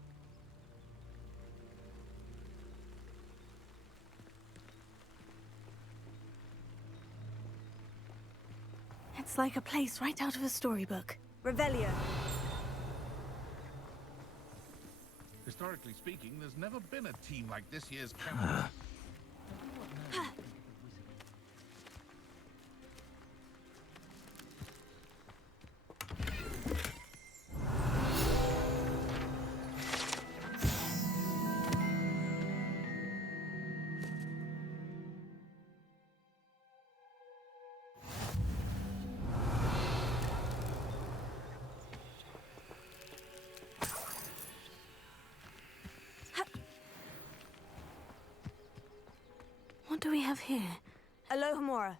It's like a place right out of a storybook. Revelio. Historically speaking, there's never been a team like this year's canon. What do we have here? Alohomora.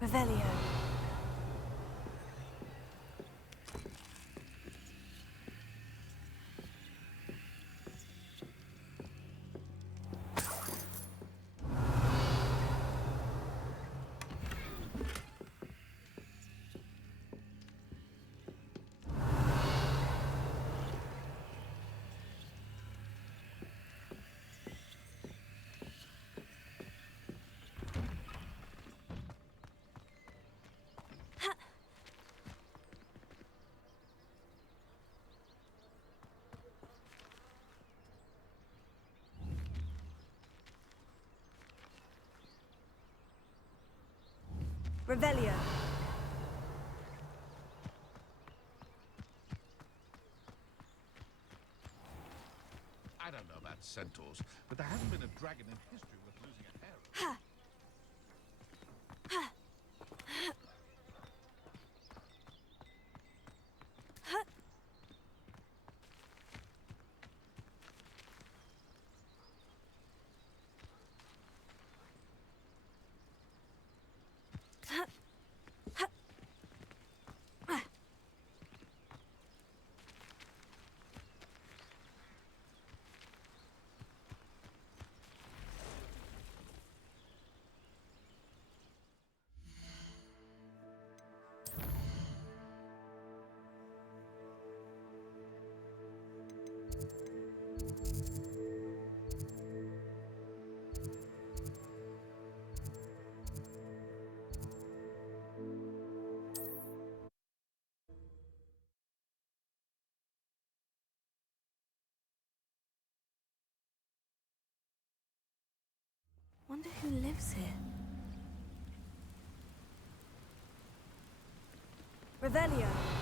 Revelio. Revelio. I don't know about centaurs, but there hasn't been a dragon in history worth losing a hair of. wonder who lives here. Revelio.